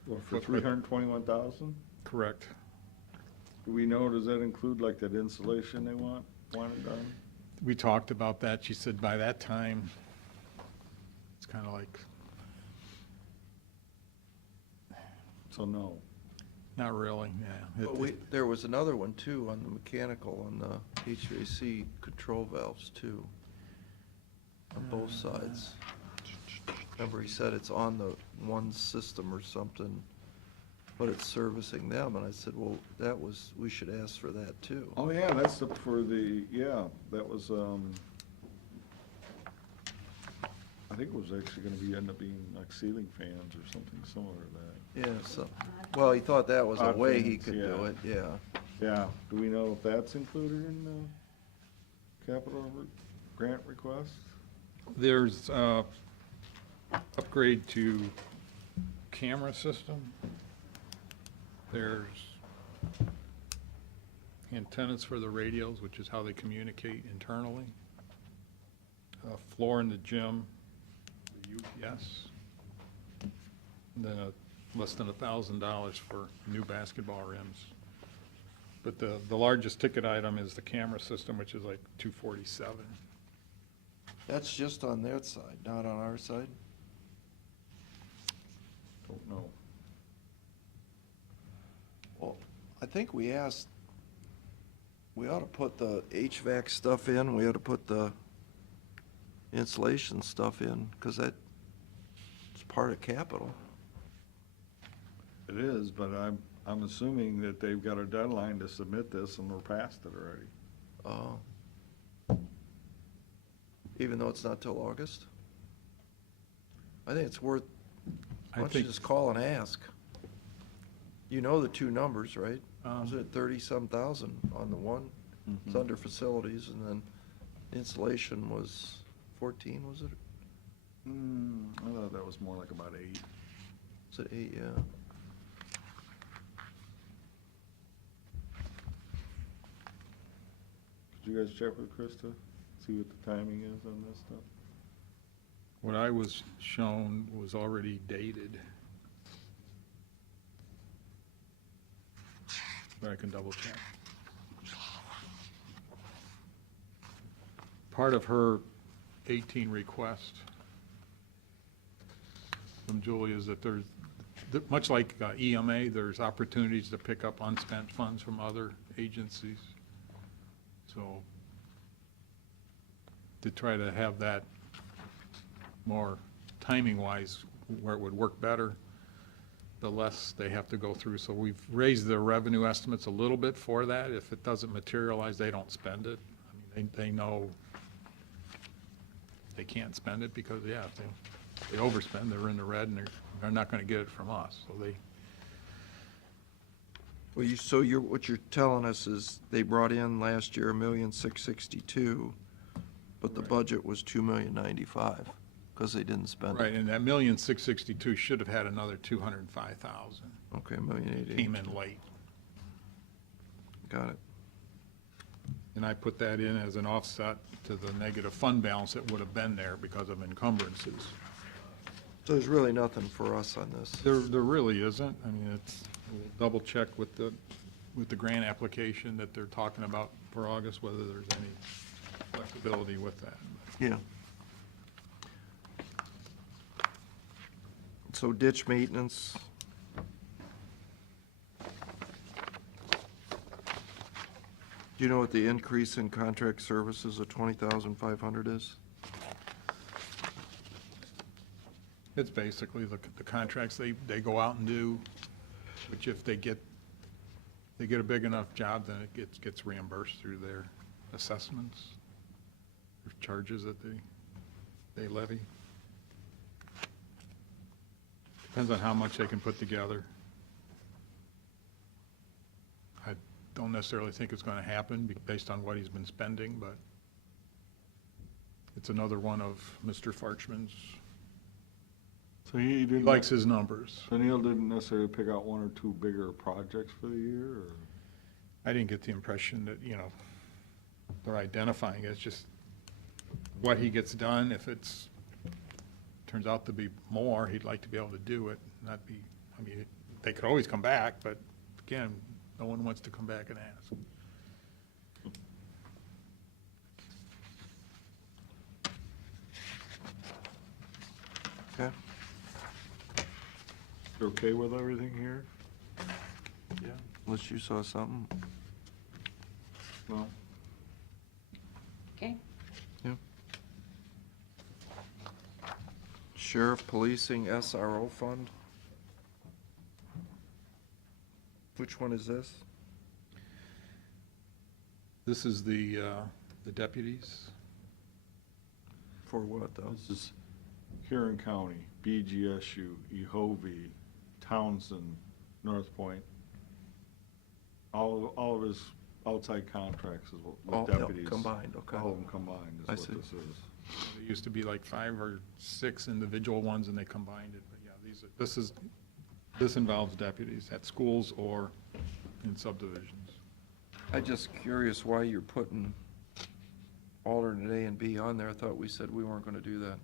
Well, for 321,000? Correct. Do we know, does that include like that insulation they wanted done? We talked about that. She said by that time, it's kind of like, So no. not really, yeah. but there was another one too on the mechanical, on the HVAC control valves too, on both sides. Remember, he said it's on the one system or something, but it's servicing them, and I said, well, we should ask for that too. Oh, yeah, that's that was, I think it was actually gonna end up being like ceiling fans or something similar to that. Yeah, so, well, he thought that was a Odd way he things, could do yeah. it, yeah. Yeah, do we know if that's included in the capital grant request? There's upgrade to camera system. There's antennas for the radios, which is how they communicate internally. Floor in the gym, the UPS. And then less than $1,000 for new basketball rims. But the largest ticket item is the camera system, which is like $247. That's just on their side, not on our side? Don't know. Well, I think we ought to put the HVAC stuff in, we ought to put the insulation stuff in, because it's part of capital. It is, but I'm assuming that they've got a deadline to submit this and we're past it already. Even though it's not till August? I think it's worth, why I don't you think- just call and ask? You know the two numbers, right? Was it 30-some thousand on the one? It's Mhm. under facilities, and then insulation was 14, was it? I thought that was more like about 8. Was it 8, yeah. Did you guys check with Krista? See what the timing is on this stuff? What I was shown was already dated. But I can double check. Part of her 18 request from Julie is that there's, much like EMA, there's opportunities to pick up unspent funds from other agencies. So to try to have that more timing-wise, where it would work better, the less they have to go through. So we've raised the revenue estimates a little bit for that. If it doesn't materialize, they don't spend it. I mean, they know they can't spend it because, yeah, if they overspend, they're in the red, and they're not going to get it from us. So they, Well, what you're telling us is they brought in last year $1,662,000, but the Right. budget was $2,095,000, because they didn't spend it. right, and that $1,662,000 should have had another $205,000. Okay, $1,088,000. Came in late. Got it. And I put that in as an offset to the negative fund balance that would have been there because of encumbrances. So there's really nothing for us on this. There really isn't. I mean, we'll double check with the grant application that they're talking about for August, whether there's any flexibility with that. Yeah. So ditch maintenance. Do you know what the increase in contract services of 20,500 is? It's basically the contracts they go out and do, which if they get a big enough job, then it gets reimbursed through their assessments, or charges that they levy. Depends on how much they can put together. I don't necessarily think it's going to happen based on what he's been spending, but it's another one of Mr. Farchman's. So he He didn't. likes his numbers. So Neil didn't necessarily pick out 1 or 2 bigger projects for the year, or? I didn't get the impression that, they're identifying it. It's just what he gets done. If turns out to be more, he'd like to be able to do it, not be, I mean, they could always come back, but again, no one wants to come back and ask. Okay. You okay with everything here? Yeah. Unless you saw something. No? Okay, Yeah. Sheriff Policing SRO Fund. Which one is this? This is the deputies. For what, though? This is Huron County, BGSU, Ehovie, Townsend, North Point. All of his outside contracts is All with deputies. combined, okay. All of them combined I is what see. this is. There used to be like 5 or 6 individual ones, and they combined it. But yeah, this involves deputies at schools or in subdivisions. I'm just curious why you're putting alternate A and B on there. I thought we said we weren't gonna do that.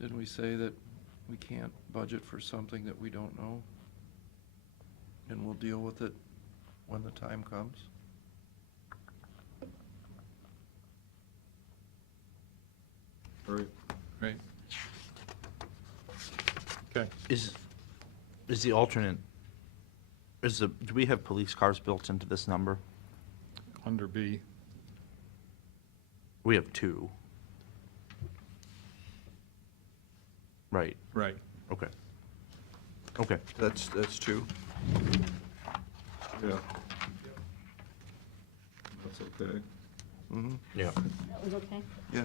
Didn't we say that we can't budget for something that we don't know? And we'll deal with it when the time comes? Right. Right. Okay. Is the alternate, do we have police cars built into this number? Under B. We have 2. Right, Right. okay. Okay. That's two. Yeah. That's okay. Mm-hmm, Yeah. that was okay? yeah.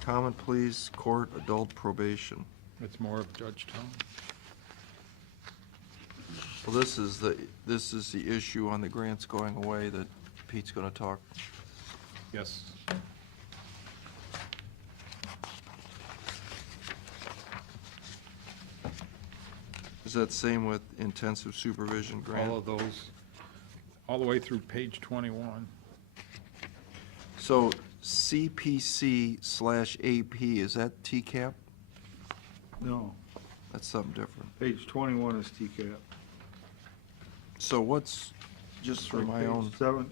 Common pleas, court, adult probation. It's more of Judge Tone. Well, this is the issue on the grants going away that Pete's gonna talk. Yes. Is that same with intensive supervision grant? All of those, all the way through page 21. So CPC/AP, is that TCAP? No, That's something different. page 21 is TCAP. So what's, just for my Page own, 7,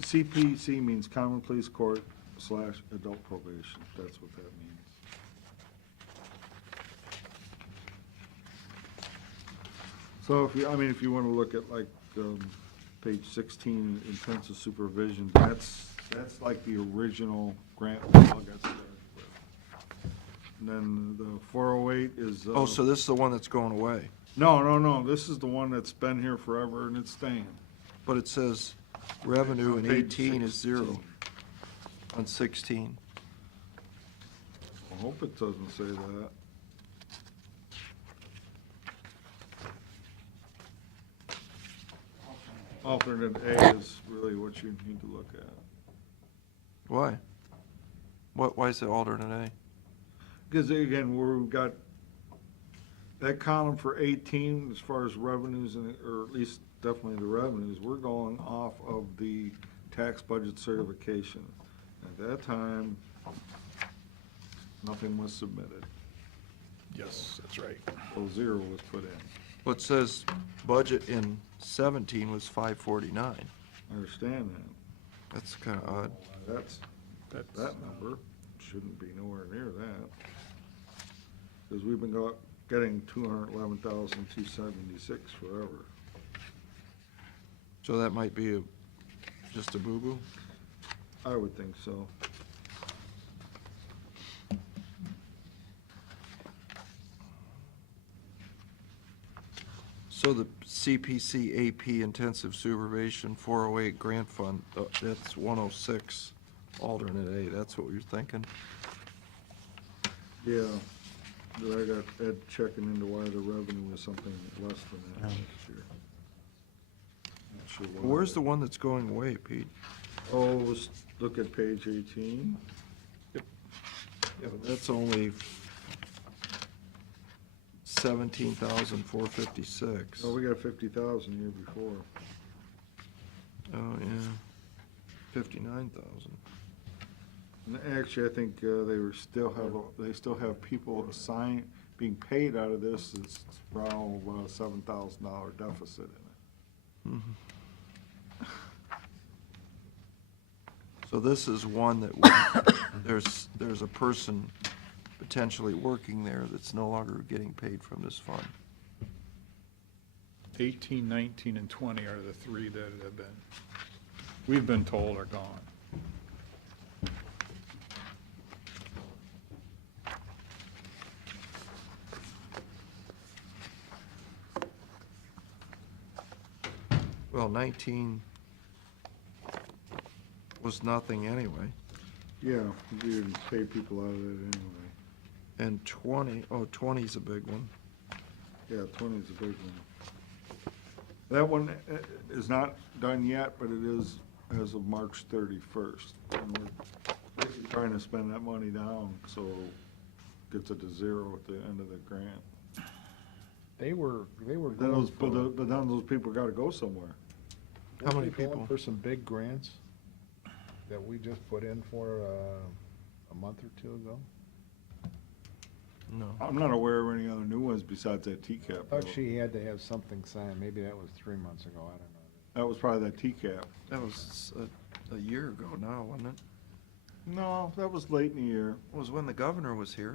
CPC means Common Pleas Court / adult probation, that's what that means. So if you, I mean, if you want to look at like, page 16, intensive supervision, that's like the original grant log that's there. And then the 408 is. oh, so this is the one that's going away, No, this is the one that's been here forever and it's staying. but it says revenue in Page 18 is 0 16. on 16. I hope it doesn't say that. Alternate A is really what you need to look at. Why? Why is it alternate A? Because again, we've got that column for 18, as far as revenues, or at least definitely the revenues, we're going off of the tax budget certification. At that time, nothing was submitted, Yes, that's right. so 0 was put in. Well, it says budget in 17 was 549. I understand that. That's kind of odd. That's, That's- that number shouldn't be nowhere near that. Because we've been getting 211,276 forever. So that might be just a boo-boo? I would think so. So the CPC AP intensive supervision 408 grant fund, that's 106 alternate A, that's what you're thinking? Yeah, but I got Ed checking into why the revenue was something less than that this year. Not sure why. Where's the one that's going away, Pete? Oh, let's look at page 18. Yeah, but that's only 17,456. Oh, we got 50,000 year before. Oh, yeah. 59,000. And actually, I think they still have people assigned, being paid out of this, it's around about a $7,000 deficit in it. Mhm. So this is one that there's a person potentially working there that's no longer getting paid from this fund. 18, 19, and 20 are the three that have been, we've been told are gone. Well, 19 was nothing anyway, Yeah, we didn't pay people out of that anyway. and 20's a big one. Yeah, 20 is a big one. That one is not done yet, but it is as of March 31st. And we're basically trying to spend that money down, so it gets it to 0 at the end of the grant. They were Then going those, for, but then those people gotta go somewhere. How many weren't they going people? for some big grants that we just put in for a month or two ago? No. I'm not aware of any other new ones besides that TCAP. I thought she had to have something signed, maybe that was 3 months ago, I don't know. That was probably that TCAP. That was a year ago now, wasn't it? No, that was late in the year. It was when the governor was here.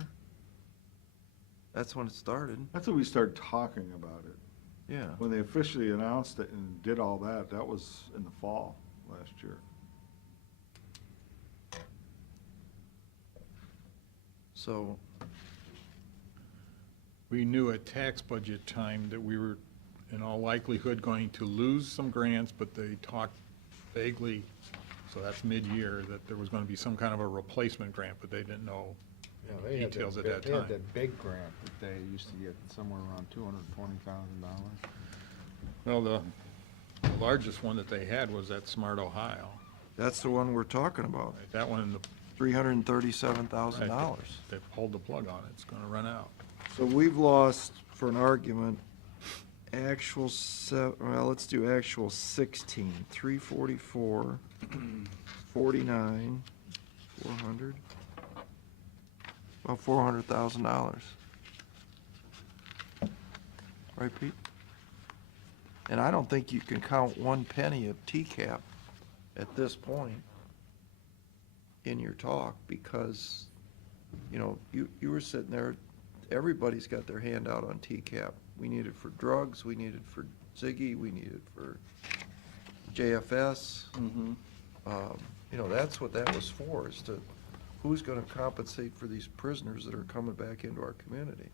That's when it started, That's when we started talking about it. yeah. When they officially announced it and did all that, that was in the fall last year. So, We knew at tax budget time that we were in all likelihood going to lose some grants, but they talked vaguely, so that's mid-year, that there was going to be some kind of a replacement grant, but they didn't know Yeah, they had details at big- that They had time. that big grant that they used to get somewhere around $220,000. Well, the largest one that they had was at Smart, Ohio. That's the one we're talking about, Right, that one in the, $337,000. they pulled the plug on it, it's gonna run out. So we've lost, for an argument, well, let's do actual 16, 344, 49, 400, about $400,000. Right, Pete? And I don't think you can count one penny of TCAP at this point in your talk, because, you know, you were sitting there, everybody's got their hand out on TCAP. We need it for drugs, we need it for Ziggy, we need it for JFS. You know, that's what that was for, is to, who's gonna compensate for these prisoners that are coming back into our community?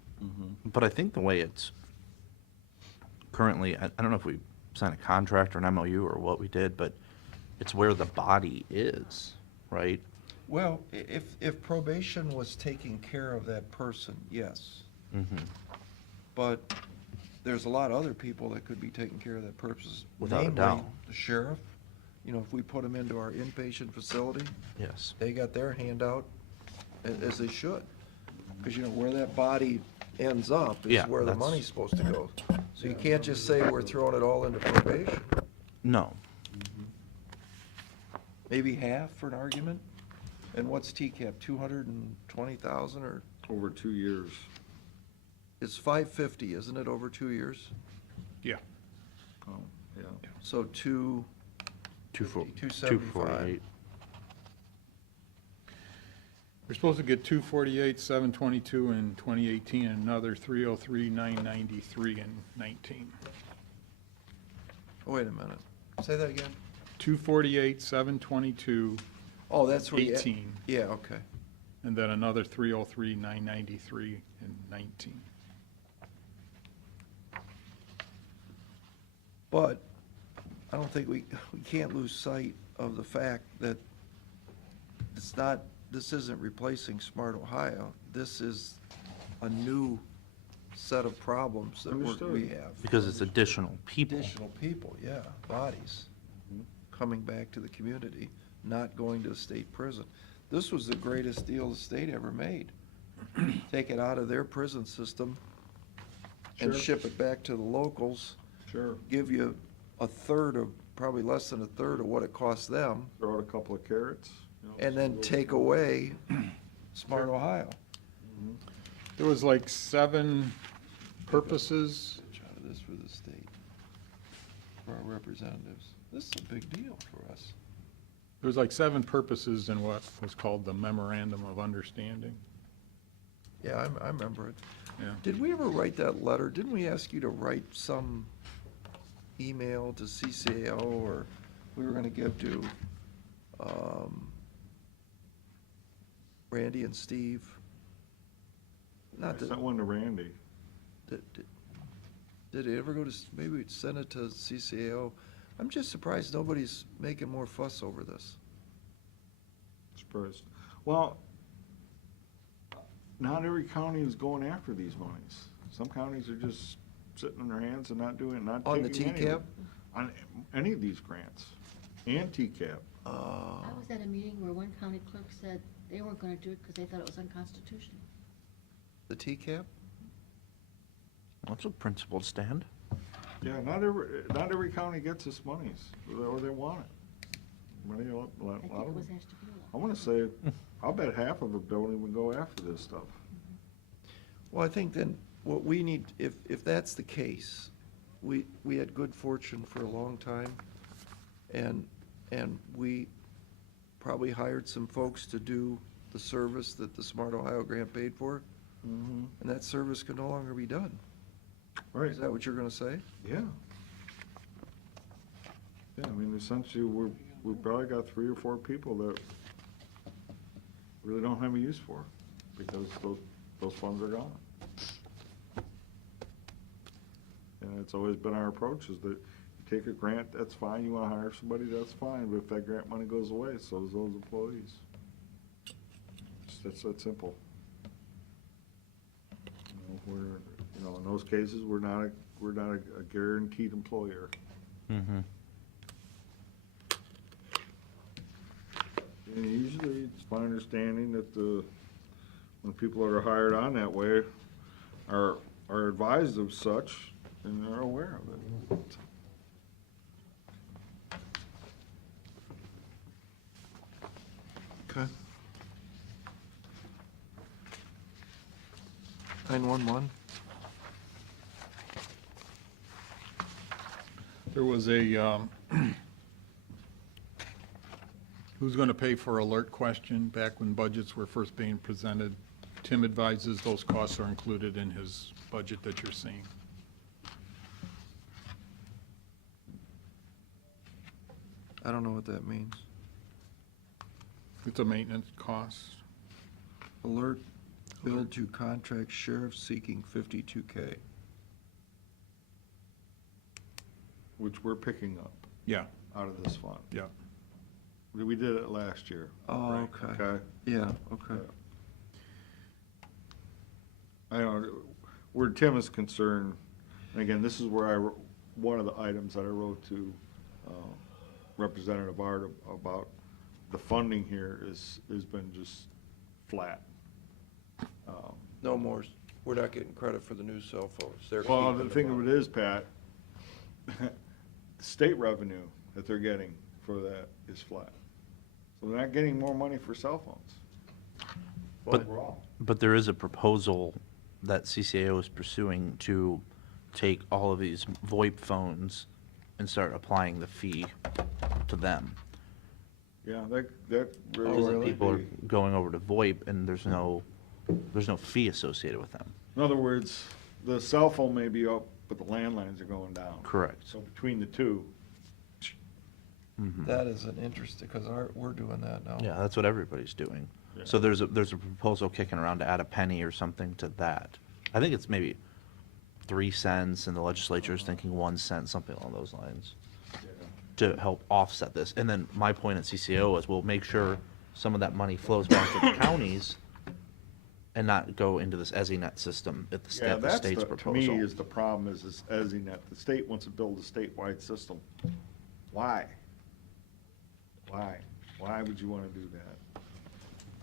But I think the way it's currently, I don't know if we signed a contract or an MOU or what we did, but it's where the body is, right? Well, if probation was taking care of that person, yes. But there's a lot of other people that could be taking care of that purpose. Without a namely doubt. The sheriff, you know, if we put them into our inpatient facility, Yes. they got their handout, as they should. Because, you know, where that body ends up is Yeah, where the that's- money's supposed to go. So you can't just say we're throwing it all into probation. No. Maybe half for an argument? And what's TCAP, 220,000, or Over 2 years. it's 550, isn't it, over 2 years? Yeah. Oh, yeah. So 248. We're supposed to get 248, 722 in 2018, and another 303, 993 in 19. Oh, wait a minute. Say that again? 248, 722, Oh, that's where you... 18, Yeah, okay. and then another 303, 993 in 19. But I don't think we can't lose sight of the fact that it's not, this isn't replacing Smart Ohio. This is a new set of problems that we Understood. have. Because it's additional people. Additional people, yeah, bodies coming back to the community, not going to a state prison. This was the greatest deal the state ever made. Take it out of their prison system and Sure. ship it back to the locals, Sure. give you a third of, probably less than a third of what it costs them, Throw out a couple of carrots. you know, and then go- take away Smart Ohio. There was like 7 purposes. Out of this for the state, for our representatives. This is a big deal for us. There was like 7 purposes in what was called the Memorandum of Understanding. Yeah, I remember it. Yeah. Did we ever write that letter? Didn't we ask you to write some email to CCAO, or we were gonna give to, Randy and Steve? I Not that, sent one to Randy. did it ever go to, maybe we'd send it to CCAO? I'm just surprised nobody's making more fuss over this. Surprised. Well, not every county is going after these monies. Some counties are just sitting on their hands and not doing, not On the taking any of TCAP? it. On any of these grants, and TCAP. I was at a meeting where one county clerk said they weren't gonna do it because they thought it was unconstitutional. The TCAP? That's a principled stand. Yeah, not every county gets this monies, or they want it. Money, a lot I of think it them. was asked to be I allowed. wanna say, I'll bet half of them don't even go after this stuff. Well, I think then what we need, if that's the case, we had good fortune for a long time, and we probably hired some folks to do the service that the Smart Ohio grant paid for, and that service can no longer be done. Right. Is that what you're gonna say? Yeah. Yeah, I mean, essentially, we've probably got 3 or 4 people that really don't have a use for, because those funds are gone. And it's always been our approach, is that you take a grant, that's fine, you wanna hire somebody, that's fine, but if that grant money goes away, so does those employees. It's that simple. You know, in those cases, we're not we're not a guaranteed employer. Mm-hmm. And usually, it's my understanding that when people that are hired on that way are advised of such and are aware of it. Okay. 911. There was a, who's going to pay for alert question back when budgets were first being presented. Tim advises those costs are included in his budget that you're seeing. I don't know what that means. It's a maintenance cost. Alert billed to contract sheriff seeking 52K. Which we're picking up Yeah, out of this fund. yeah. We did it last year. Oh, Frank, okay. Okay? Yeah, okay. I don't, where Tim is concerned, and again, this is where one of the items that I wrote to Representative Art about the funding here has been just flat. No more, we're not getting credit for the new cell phones. They're Well, keeping the thing them of on. it is, Pat, the state revenue that they're getting for that is flat. So they're not getting more money for cell phones. But- Overall. But there is a proposal that CCAO is pursuing to take all of these VoIP phones and start applying the fee to them. Yeah, that really. Because would people are be- going over to VoIP and there's no fee associated with them. In other words, the cell phone may be up, but the landlines are going down. Correct. So between the two, Mhm. That is an interesting, because we're doing that now. Yeah, that's what everybody's doing. Yeah. So there's a proposal kicking around to add a penny or something to that. I think it's maybe 3 cents and the legislature is thinking 1 cent, something along those lines, to help offset this. And then my point at CCO is we'll make sure some of that money flows back to the counties and not go into this EZNet system at the yeah, the that's state's to proposal. me is the problem is EZNet. The state wants to build a statewide system. Why? Why would you want to do that?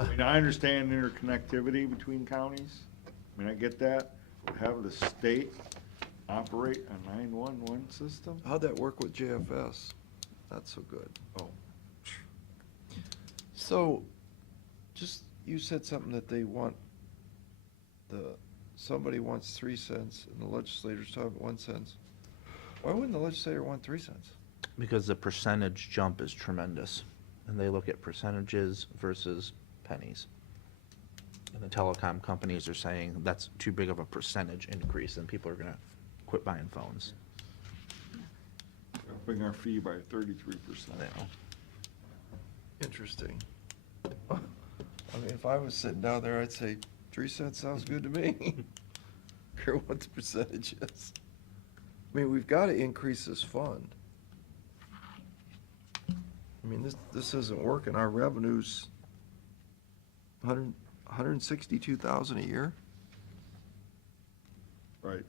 I mean, I understand interconnectivity between counties. I mean, I get that. But have the state operate a 911 system? How'd that work with JFS? Not so good. Oh, So, just, you said something that they want, somebody wants 3 cents and the legislator's talking 1 cent. Why wouldn't the legislator want 3 cents? Because the percentage jump is tremendous, and they look at percentages versus pennies. And the telecom companies are saying that's too big of a percentage increase, and people are gonna quit buying phones. upping our fee by 33%. You know? Interesting. I mean, if I was sitting down there, I'd say 3 cents sounds good to me. Care what the percentage is. I mean, we've got to increase this fund. I mean, this isn't working. Our revenue's 162,000 a year. Right.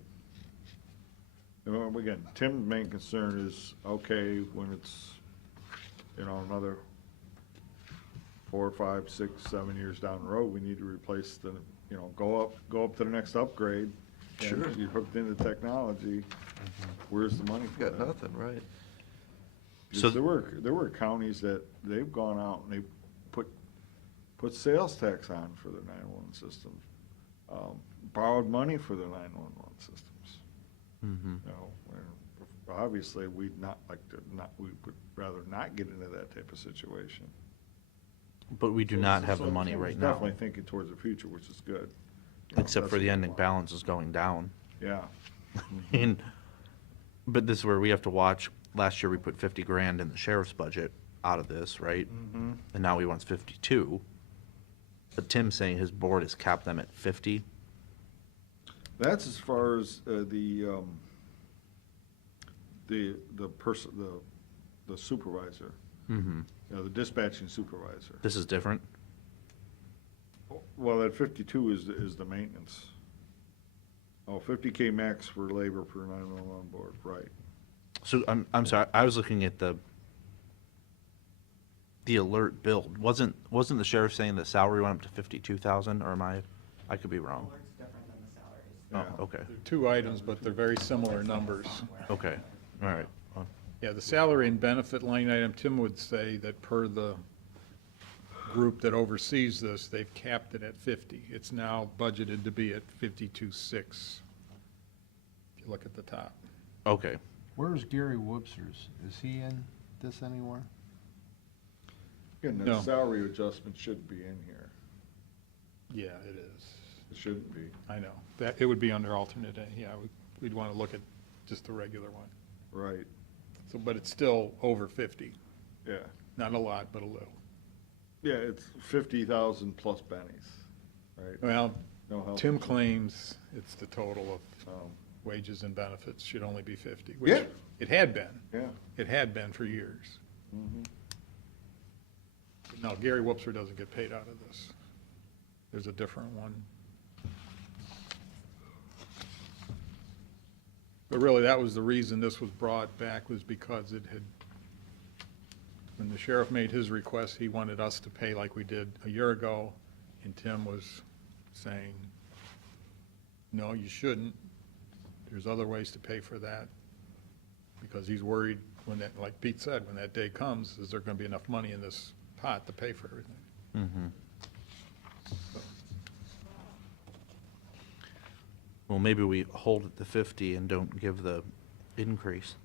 You know, again, Tim's main concern is, okay, when it's, another 4, 5, 6, 7 years down the road, we need to replace go up to the next upgrade. And Sure. you're hooked into technology, where's the money for Got that? nothing, right? So- Because there were counties that they've gone out and they put sales tax on for their 911 systems, borrowed money for their 911 systems. Mhm. Where obviously we'd not like to, we would rather not get into that type of situation. But we do not have the money Tim's right now, Definitely thinking towards the future, which is good. except That's for the what we ending want. balance is going down. Yeah, And, but this is where we have to watch, last year we put 50 grand in the sheriff's budget out of this, right? Mm-hmm. And now he wants 52. But Tim's saying his board has capped them at 50. that's as far as the supervisor, Mm-hmm. the dispatching supervisor. This is different. Well, that 52 is the maintenance. Oh, 50K max for labor per 911 board, right. So I'm sorry, I was looking at the alert build. Wasn't the sheriff saying the salary went up to 52,000, or I could be wrong? Alert's different than the salaries. Oh, okay, They're two items, but they're very similar numbers. okay, all right. Well, Yeah, the salary and benefit line item, Tim would say that per the group that oversees this, they've capped it at 50. It's now budgeted to be at 52.6. If you look at the top. Okay, Where's Gary Whoopsers? Is he in this anywhere? Again, No. the salary adjustment should be in here. Yeah, it is. It shouldn't be. I know. That, it would be under alternate A. Yeah, we'd want to look at just the regular one. Right, So, but it's still over 50. yeah. Not a lot, but a little. Yeah, it's 50,000 plus bennies, right? Well, No health Tim insurance. claims it's the total of Um, wages and benefits should only be 50, which Yeah. it had been. Yeah. It had been for years. Mhm. No, Gary Whoopser doesn't get paid out of this. There's a different one. But really, that was the reason this was brought back, was because it had, when the sheriff made his request, he wanted us to pay like we did a year ago, and Tim was saying, no, you shouldn't. There's other ways to pay for that, because he's worried when that, like Pete said, when that day comes, is there gonna be enough money in this pot to pay for everything? mm-hmm. So, Well, maybe we hold at the 50 and don't give the increase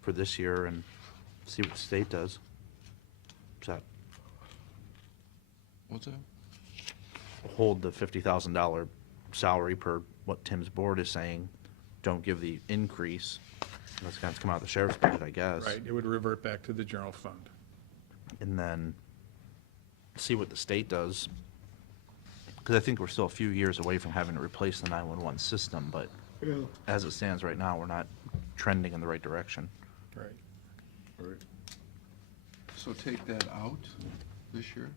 for this year and see what the state does. Is that, What's that? hold the $50,000 salary per what Tim's board is saying, don't give the increase. That's gonna have to come out of the sheriff's budget, I guess. Right, it would revert back to the general fund. And then see what the state does. Because I think we're still a few years away from having to replace the 911 system, but Yeah. as it stands right now, we're not trending in the right direction. Right. Right. So take that out this year?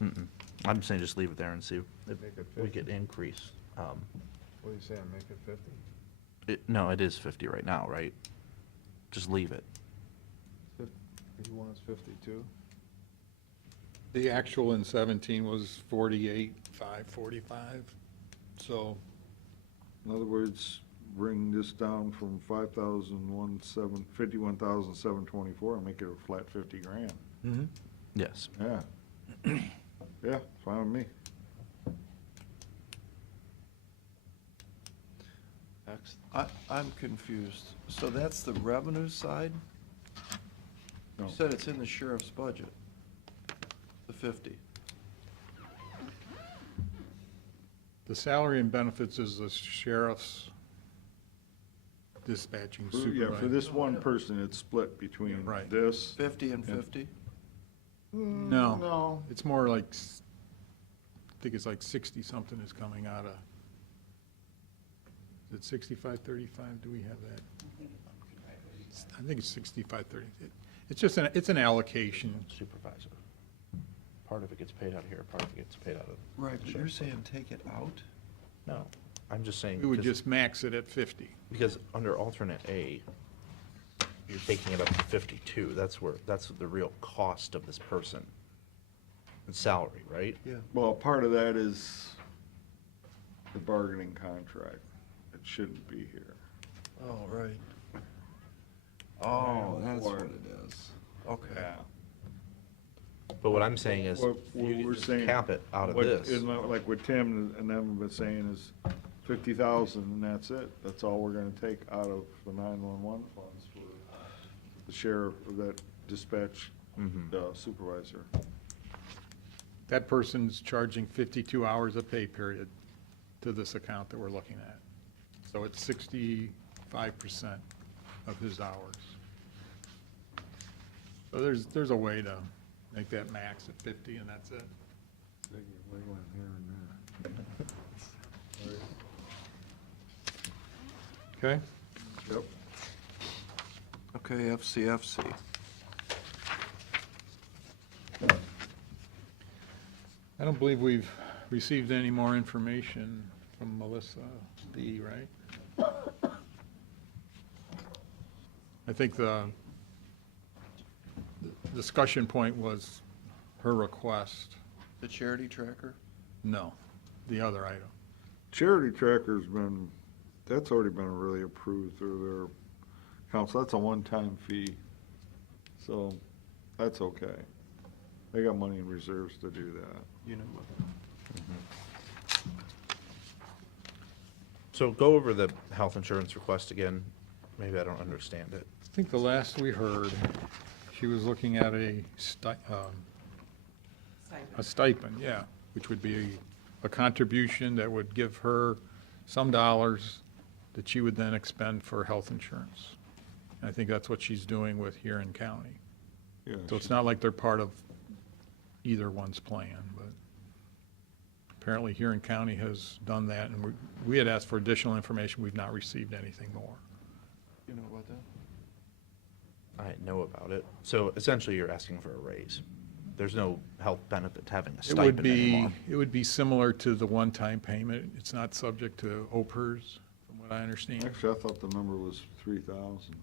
Mm-mm. I'm saying just leave it there and see if Make it we 50. get increase. What do you say, make it 50? No, it is 50 right now, right? Just leave it. He wants 52? The actual in 17 was 48,545, so, In other words, bring this down from 51,724 and make it a flat 50 grand. Yes. Yeah. Yeah, fine with me. I'm confused. So that's the revenue side? You No. said it's in the sheriff's budget, the 50. the salary and benefits is the sheriff's dispatching Yeah, supervisor. for this one person, it's split between Right. this. 50 and Yeah. 50? No. No. It's more like, I think it's like 60-something is coming out of, is it 6535? Do we have that? I think it's 6530. It's just it's an allocation. Supervisor. Part of it gets paid out of here, part of it gets paid out of. Right, but you're saying take it out? No, I'm just saying. We would 'cause- just max it at 50. Because under alternate A, you're taking it up to 52. That's the real cost of this person. It's salary, right? Yeah. Well, part of that is the bargaining contract. It shouldn't be here. Oh, right. Oh, that's Or- what it is. Okay. But what I'm saying is, What you we're just saying. cap it out of what- this. isn't that like what Tim and them have been saying is 50,000 and that's it. That's all we're gonna take out of the 911 funds for the sheriff, or that dispatch Mhm. supervisor. That person's charging 52 hours a pay period to this account that we're looking at. So it's 65% of his hours. So there's a way to make that max at 50, and that's it. Wiggling here and there. Okay? Yep. Okay, FCFC. I don't believe we've received any more information from Melissa B., right? I think the discussion point was her request. The charity tracker? No, the other item. Charity tracker's been, that's already been really approved through their council. That's a one-time fee. So that's okay. They got money in reserves to do that. You know what? So go over the health insurance request again. Maybe I don't understand it. I think the last we heard, she was looking at a stipend, yeah, which would be a contribution that would give her some dollars that she would then expend for health insurance. And I think that's what she's doing with Huron County. Yeah, So it's not like they're part of either one's plan, but apparently Huron County has done that, and we had asked for additional information. We've not received anything more. You know about that? I know about it. So essentially, you're asking for a raise. There's no health benefit to having a It would stipend be, anymore. it would be similar to the one-time payment. It's not subject to OPERS, from what I understand. Actually, I thought the number was 3,000.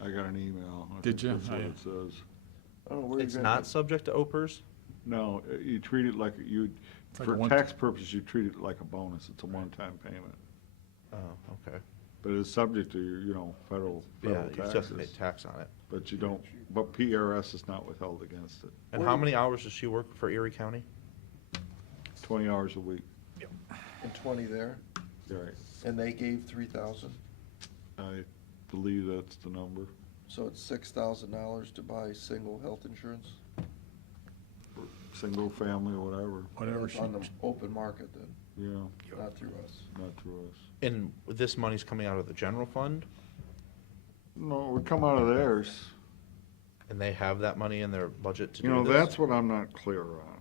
I got an email. I Did think you? That's what it says. I don't know where It's you're not subject to OPERS? No, you treat it like you, Like for a one- tax purposes, you treat it like a bonus. It's a one-time payment. Oh, okay. But it's subject to, federal Yeah, you just have to pay taxes. tax on it. But you don't, but PRS is not withheld against it. And how many hours does she work for Erie County? 20 hours a week. And 20 there, Right. and they gave 3,000, I believe that's the number. so it's $6,000 to buy single health insurance? Single family, whatever. Whatever she, On the open market then, Yeah, not through us. not through us. And this money's coming out of the general fund, No, we come out of theirs. and they have that money in their budget to do this? That's what I'm not clear on.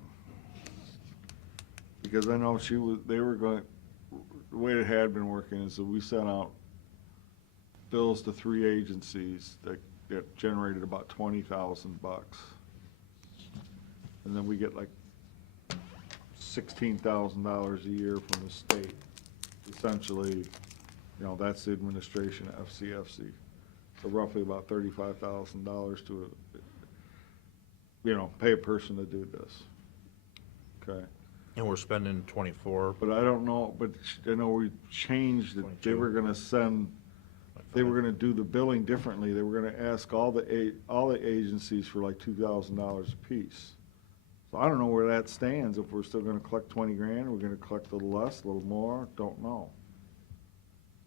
Because I know they were going, the way it had been working is that we sent out bills to 3 agencies that generated about $20,000. And then we get like $16,000 a year from the state. Essentially, that's the administration of FCFC. So roughly about $35,000 to, pay a person to do this. Okay? And we're spending 24. But I don't know, but I know we changed it. They 22. were gonna they were gonna do the billing differently. They were gonna ask all the agencies for like $2,000 apiece. So I don't know where that stands, if we're still gonna collect 20 grand, we're gonna collect a little less, a little more, don't know.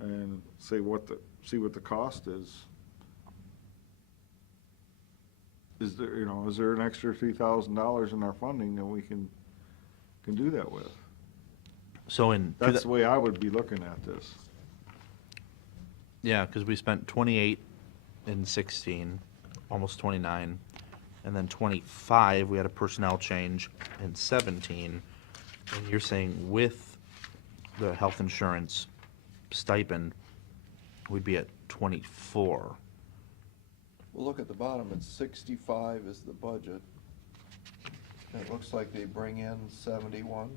And see what the cost is. Is there an extra $3,000 in our funding that we can do that with? So in, That's the way I would be looking at this. yeah, because we spent 28 in 16, almost 29, and then 25, we had a personnel change in 17. And you're saying with the health insurance stipend, we'd be at 24. Well, look at the bottom, it's 65 is the budget. And it looks like they bring in 71.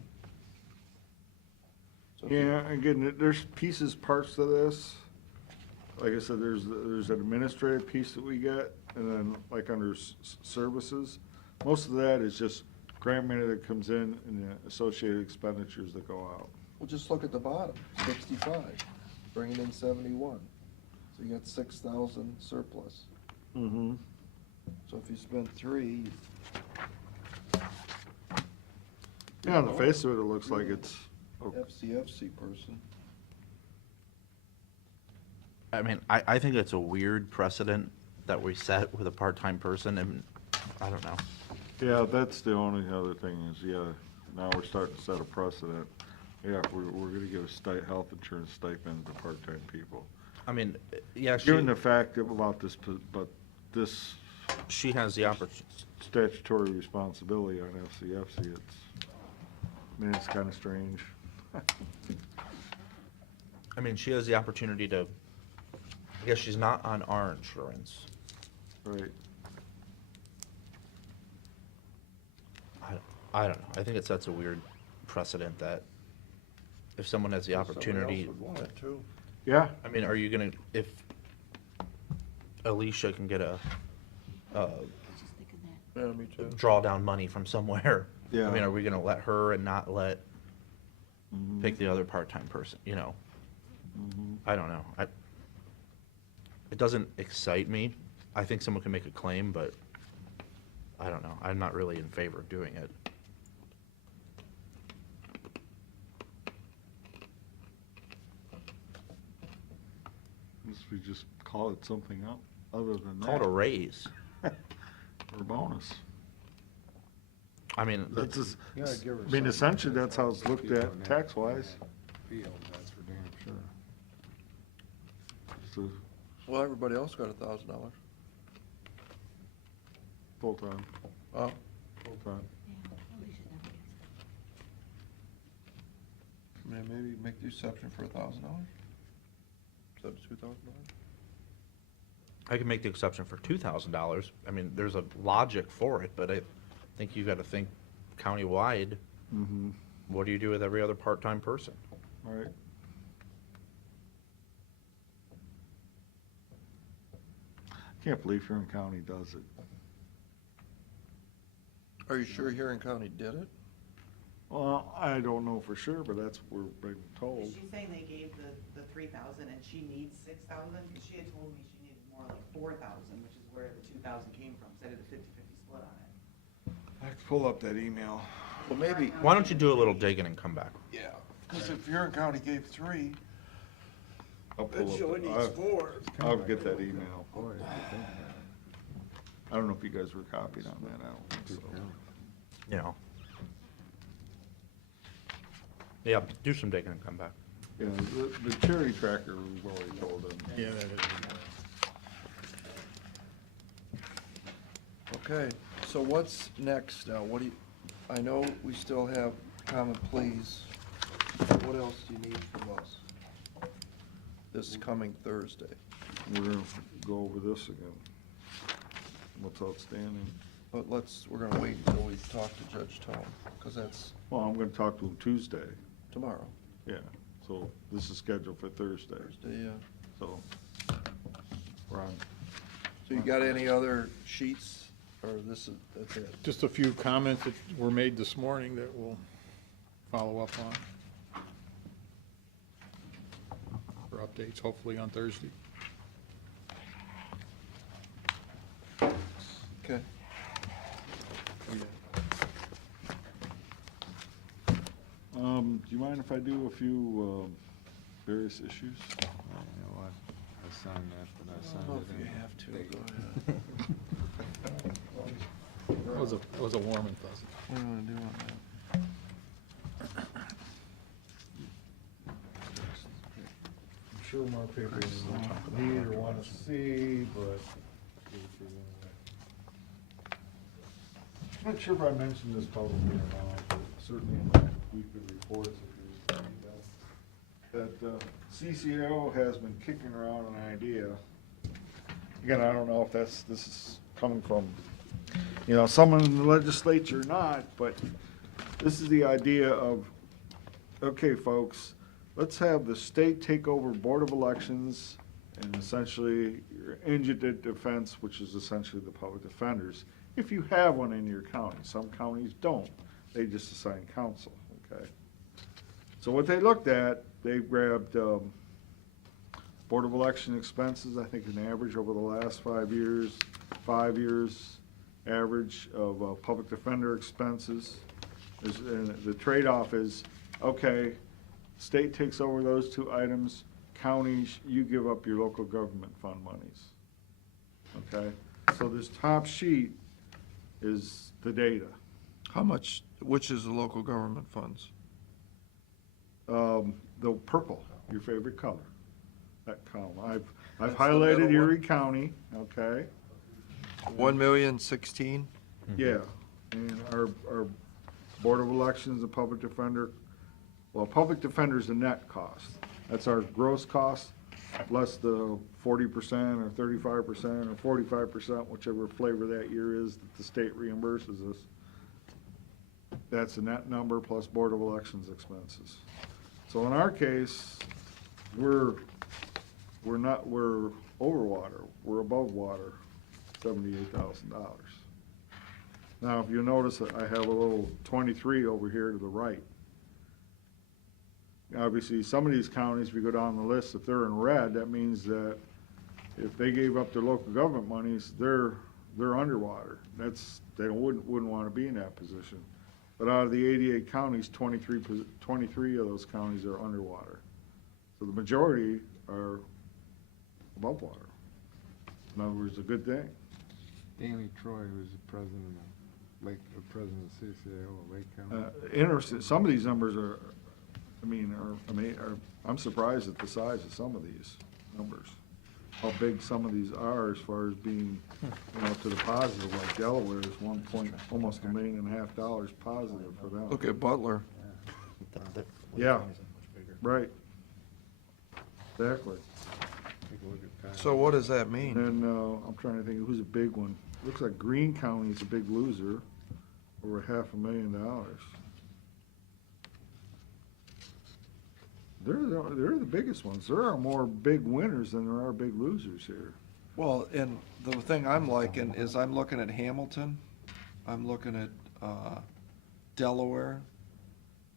So if you- Yeah, again, there's parts to this. Like I said, there's an administrative piece that we get, and then like under services, most of that is just grant money that comes in and the associated expenditures that go out. Well, just look at the bottom, 65, bringing in 71. So you got 6,000 surplus. Mm-hmm. So if you spend 3, Yeah, on the face of it, it looks like it's, FCFC person. I mean, I think it's a weird precedent that we set with a part-time person, and I don't know. yeah, that's the only other thing is, now we're starting to set a precedent. Yeah, we're gonna give health insurance stipend to part-time people. I mean, yeah, Given the fact about this she has the opportunity. statutory responsibility on FCFC, it's kind of strange. I mean, she has the opportunity to, I guess she's not on our insurance. Right. I don't know. I think it sets a weird precedent that if someone has the opportunity, Somebody else would want it too. Yeah, I mean, are you gonna, if Alicia can get a, I was just thinking that. Yeah, me too. draw down money from somewhere, I Yeah. mean, are we gonna let her and not let, Mhm. pick the other part-time person, you know? Mhm. I don't know. It doesn't excite me. I think someone can make a claim, but I don't know. I'm not really in favor of doing it. Unless we just call it something else, other than that. Call it a raise. Or bonus. I mean, That's just, You gotta give her I mean, something. essentially, that's how it's looked People at in that tax-wise. Field, that's for damn sure. So, Well, everybody else got $1,000. full-time, Oh, full-time. Yeah, Alicia never gets it. I mean, maybe make the exception for $1,000? Instead of $2,000? I can make the exception for $2,000. I mean, there's a logic for it, but I think you gotta think countywide, Mm-hmm, what do you do with every other part-time person? all right. Can't believe Huron County does it. Are you sure Huron County did it? Well, I don't know for sure, but that's what we're being told. Is she saying they gave the 3,000 and she needs 6,000? Because she had told me she needed more like 4,000, which is where the 2,000 came from, so I did a 50-50 split on it. I have to pull up that email. Well, maybe, Why don't you do a little digging and come back? yeah, because if Huron County gave 3, I'll pull up, I'll get that email. I don't know if you guys were copied on that, I don't think so. You know? Yeah, do some digging and come back. Yeah, the cherry tracker, we've already told them. Yeah, that is. okay, so what's next now? What do you, I know we still have common pleas. What else do you need from us this coming Thursday? We're gonna go over this again. What's outstanding? But we're gonna wait until we talk to Judge Tone, because that's Well, I'm gonna talk to him Tuesday, tomorrow, yeah, so this is scheduled for Thursday, Thursday, yeah. so. We're on. So you got any other sheets, or that's it? Just a few comments that were made this morning that we'll follow up on. For updates, hopefully on Thursday. Okay. Do you mind if I do a few, various issues? You know what? I signed that, but I signed Well, it if you in. have to, go ahead. That was a warm and fuzzy. What do you wanna do on that? I'm sure more people need or wanna see, but. I'm not sure if I mentioned this publicly or not, but certainly in my weekly reports, if you're saying that CCO has been kicking around an idea. Again, I don't know if this is coming from, someone in the legislature or not, but this is the idea of, okay, folks, let's have the state take over Board of Elections and essentially your indigent defense, which is essentially the public defenders, if you have one in your county. Some counties don't. They just assign counsel, okay? So what they looked at, they grabbed Board of Election expenses, I think an average over the last 5 years, average of public defender expenses. And the trade-off is, okay, state takes over those 2 items, counties, you give up your local government fund monies. Okay? So this top sheet is the data. How much, which is the local government funds? The purple, your favorite color, that column. I've That's the highlighted middle one? Erie County, okay? 1,016,000? Yeah, and our Board of Elections, the public defender, well, public defender is the net cost. That's our gross cost, less the 40% or 35% or 45%, whichever flavor that year is that the state reimburses us. That's the net number plus Board of Elections expenses. So in our case, we're over water, we're above water, $78,000. Now, if you notice that I have a little 23 over here to the right. Obviously, some of these counties, if you go down the list, if they're in red, that means that if they gave up their local government monies, they're underwater. They wouldn't want to be in that position. But out of the 88 counties, 23 of those counties are underwater. So the majority are above water. In other words, a good thing. Danny Troy, who's the president of CCAO of Lake County. Interesting, some of these numbers are, I'm surprised at the size of some of these numbers. How big some of these are as far as being, to the positive, like Delaware is almost $1.5 million positive for them. Look at Butler. Yeah. Right. Exactly. Take a look at that. So what does that mean? And I'm trying to think, who's a big one? Looks like Greene County is a big loser, over $500,000. They're the biggest ones. There are more big winners than there are big losers here. Well, and the thing I'm liking is I'm looking at Hamilton, I'm looking at Delaware,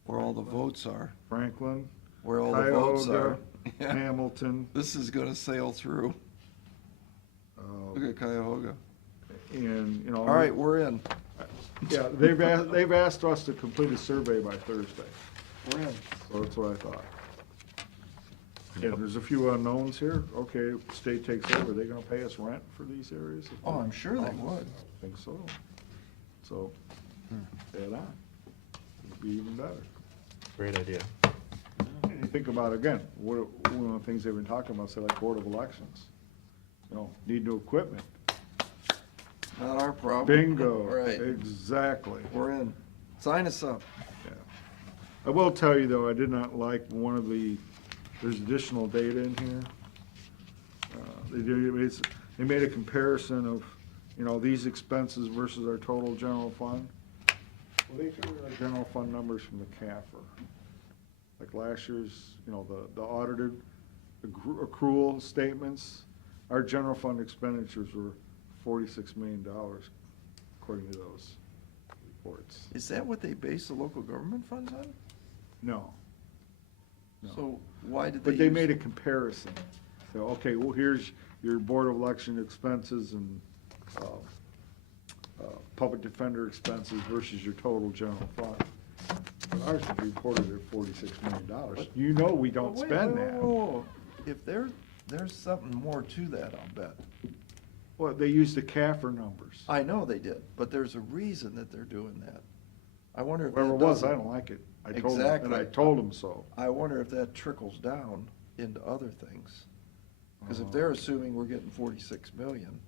where all the votes are, Franklin, where all the votes Cuyahoga, are. Yeah. Hamilton, This is gonna sail through. Look at Cuyahoga. and, All right, we're in. Yeah, they've asked us to complete a survey by Thursday, We're in. so that's what I thought. Yeah, there's a few unknowns here. Okay, state takes over, are they gonna pay us rent for these areas? Oh, I'm sure they would. I think so. So, add on. It'd be even better. Great idea. And you think about, again, one of the things they've been talking about, say like Board of Elections. Need new equipment. Not our problem. Bingo. Right, Exactly. we're in. Sign us up. Yeah. I will tell you, though, I did not like there's additional data in here. They made a comparison of, these expenses versus our total general fund. Well, they took our general fund numbers from the CAFR. Like last year's, the audited accrual statements, our general fund expenditures were $46 million, according to those reports. Is that what they base the local government funds on? No. No. So why did they But they use- made a comparison. So, okay, well, here's your Board of Election expenses and public defender expenses versus your total general fund. But ours is reported at $46 million. You know we don't Wait, spend whoa, that. whoa, whoa. If there's something more to that, I'll bet. Well, they use the CAFR numbers. I know they did, but there's a reason that they're doing that. I wonder if that Whoever it was, I doesn't- don't like it. I told them, and I Exactly. told them so. I wonder if that trickles down into other things. Because if they're assuming we're getting 46 million,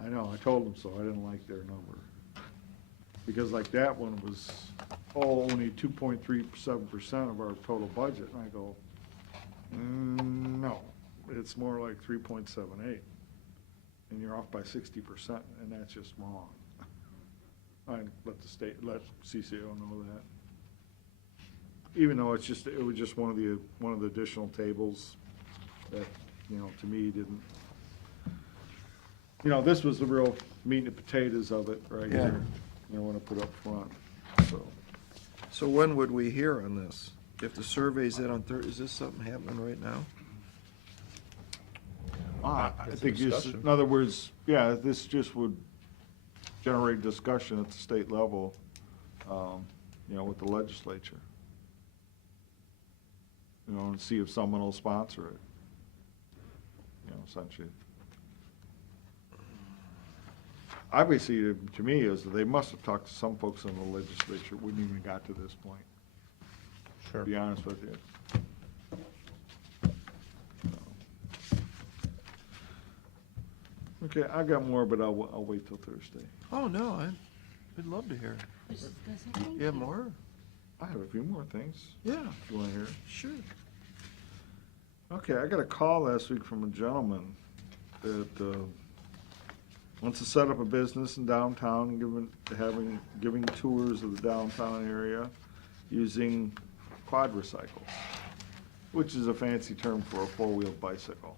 I know, I told them so, I didn't like their number. Because like that one was, only 2.37% of our total budget, and I go, no, it's more like 3.78. And you're off by 60%, and that's just wrong. I let CCO know that. Even though it was just one of the additional tables that, to me didn't, this was the real meat and potatoes of it right Yeah. here. Want to put up front, so. so when would we hear on this? If the survey's in on Thursday, is this something happening right now? I It's a think discussion. in other words, yeah, this just would generate discussion at the state level, with the legislature. And see if someone will sponsor it. Essentially. Obviously, to me, is that they must have talked to some folks in the legislature, wouldn't even got to this point, Sure. to be honest with you. Okay, I got more, but I'll wait till Thursday. Oh, no, I'd love to hear. Just gonna say You have thank more? I have a few more things, Yeah, if you want to hear. sure. Okay, I got a call last week from a gentleman that wants to set up a business in downtown, giving tours of the downtown area using quadricycles, which is a fancy term for a four-wheeled bicycle.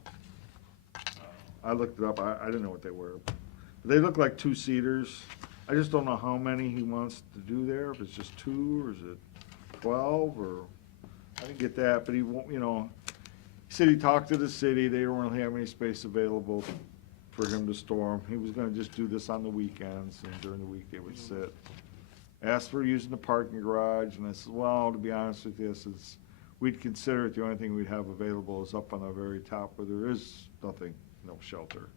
I looked it up, I didn't know what they were. They look like two-seaters. I just don't know how many he wants to do there, if it's just 2, or is it 12, or, I didn't get that, but he won't, he said he talked to the city, they don't really have any space available for him to store them. He was gonna just do this on the weekends, and during the week they would sit. Asked for using the parking garage, and I said, well, to be honest with you, we'd consider it, the only thing we'd have available is up on the very top where there is nothing, no shelter.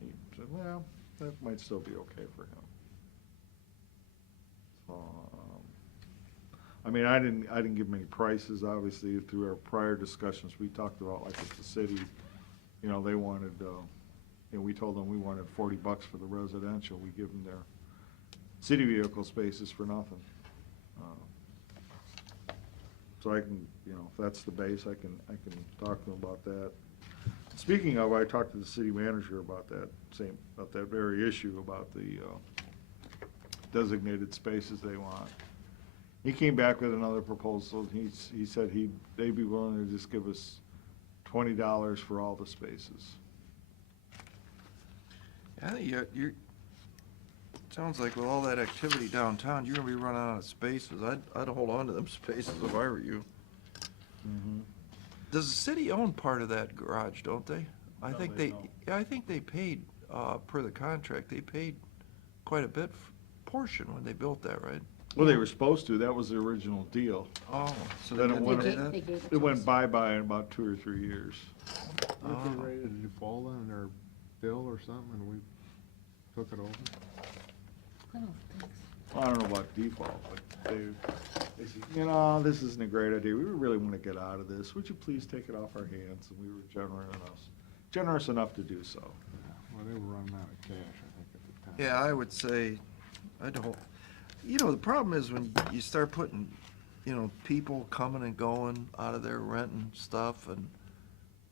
He said, well, that might still be okay for him. So, I mean, I didn't give him any prices, obviously, through our prior discussions, we talked about, like, with the city, they wanted, we told them we wanted $40 for the residential, we give them their city vehicle spaces for nothing. So I can, if that's the base, I can talk to them about that. Speaking of, I talked to the city manager about that very issue, about the designated spaces they want. He came back with another proposal. He said they'd be willing to just give us $20 for all the spaces. I think sounds like with all that activity downtown, you're gonna be running out of spaces. I'd hold on to them spaces if I were you. Does the city own part of that garage, don't they? I No, think they they, don't. yeah, I think they paid, per the contract, they paid quite a bit portion when they built that, right? Well, they were supposed to, that was the original deal. Oh, so Then they it didn't went- pay They that? gave it It to went us. bye-bye in about 2 or 3 years. Weren't they ready to default on their bill or something, and we took it over? Oh, thanks. I don't know about default, but they said, this isn't a great idea, we really want to get out of this, would you please take it off our hands? And we were generous enough to do so. Well, they were running out of cash, I think, at the time. Yeah, I would say, I don't, the problem is when you start putting, people coming and going out of there renting stuff and,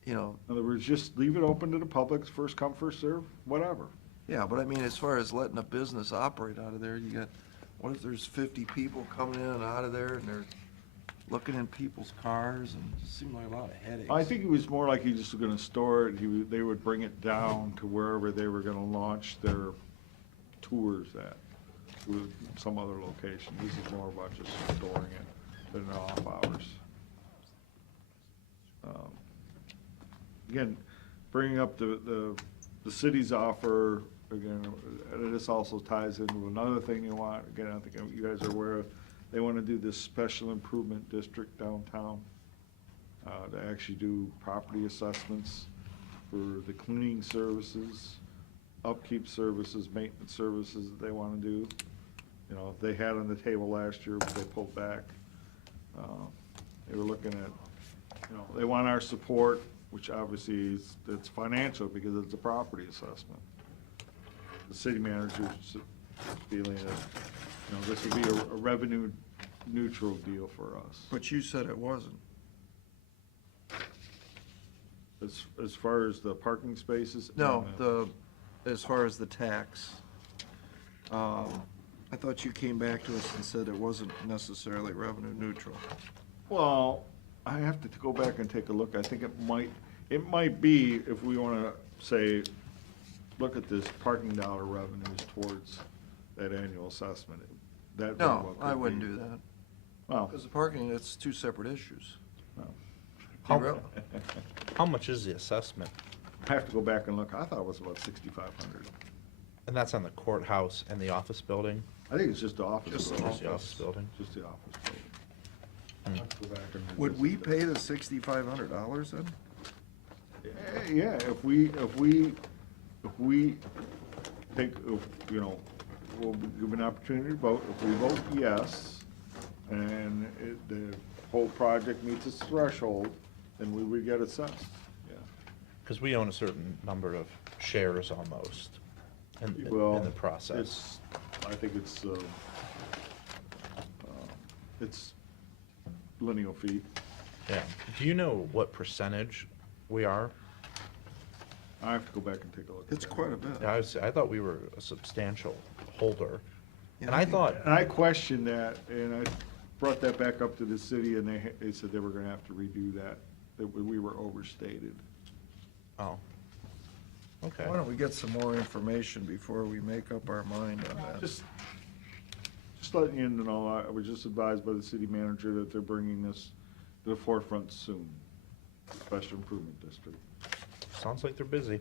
In other words, just leave it open to the public, first come, first serve, whatever. yeah, but I mean, as far as letting a business operate out of there, you got, what if there's 50 people coming in and out of there and they're looking in people's cars and it seemed like a lot of headaches. I think it was more like he just was gonna store it, they would bring it down to wherever they were gonna launch their tours at, to some other location. This is more about just storing it in off hours. Again, bringing up the city's offer, again, this also ties into another thing you want, again, I think you guys are aware of, they wanna do this special improvement district downtown, to actually do property assessments for the cleaning services, upkeep services, maintenance services that they wanna do. They had on the table last year, but they pulled back. They were looking at, they want our support, which obviously it's financial because it's a property assessment. The city manager's feeling that, this would be a revenue neutral deal for us. But you said it wasn't. As far as the parking spaces? No, as far as the tax, I thought you came back to us and said it wasn't necessarily revenue neutral. Well, I have to go back and take a look. I think it might be, if we want to say, look at this parking dollar revenues towards that annual assessment. That very No, well I could wouldn't be. do that. Well, Because the parking, it's two separate issues. no. How much is the assessment? I have to go back and look. I thought it was about 6,500. And that's on the courthouse and the office building? I think it's just the office. Just the building. Just the office building? Just the office building. Hmm. I'll have to go back and Would we revisit pay that. the $6,500 then? Yeah, if we take, we'll give an opportunity to vote. If we vote yes, and the whole project meets its threshold, then we would get assessed, yeah. Because we own a certain number of shares almost in Well, the process. I think it's lineal feet. Yeah. Do you know what percentage we are? I have to go back and take a look at It's that. quite a bit. Yeah, I thought we were a substantial holder. Yeah, And I think- thought, And I questioned that, and brought that back up to the city, and they said they were gonna have to redo that we were overstated. Oh. Okay. Why don't we get some more information before we make up our mind on that? Just letting you know, I was just advised by the city manager that they're bringing this to the forefront soon, Special Improvement District. Sounds like they're busy.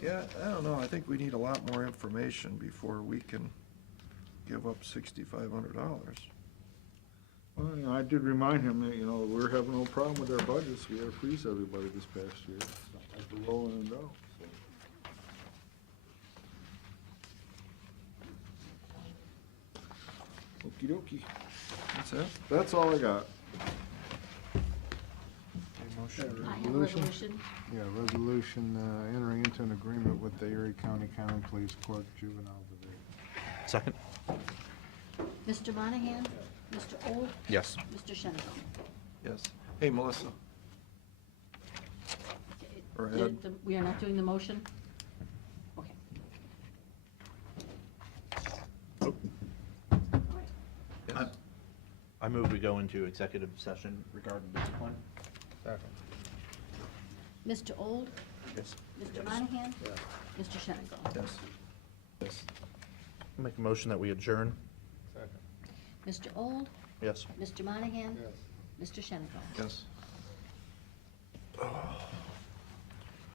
Yeah, I don't know, I think we need a lot more information before we can give up $6,500. Well, you know, I did remind him that, you know, we're having no problem with our budgets. We had to freeze everybody this past year. It's not like we're rolling it out, so. Okey dokey. That's it? That's all I got. I have a resolution. Yeah, resolution entering into an agreement with the Erie County Common Pleas Court Juvenile Division. Second? Mr. Monahan? Mr. Old? Yes. Mr. Shenango? Yes. Hey, Melissa. Or Ed. We are not doing the motion? Okay. All right. Yes. I move we go into executive session regarding discipline. Second. Mr. Old? Yes. Mr. Monahan? Mr. Shenango? Yes. Yes. Make a motion that we adjourn. Second. Mr. Old? Yes. Mr. Monahan? Mr. Shenango? Yes.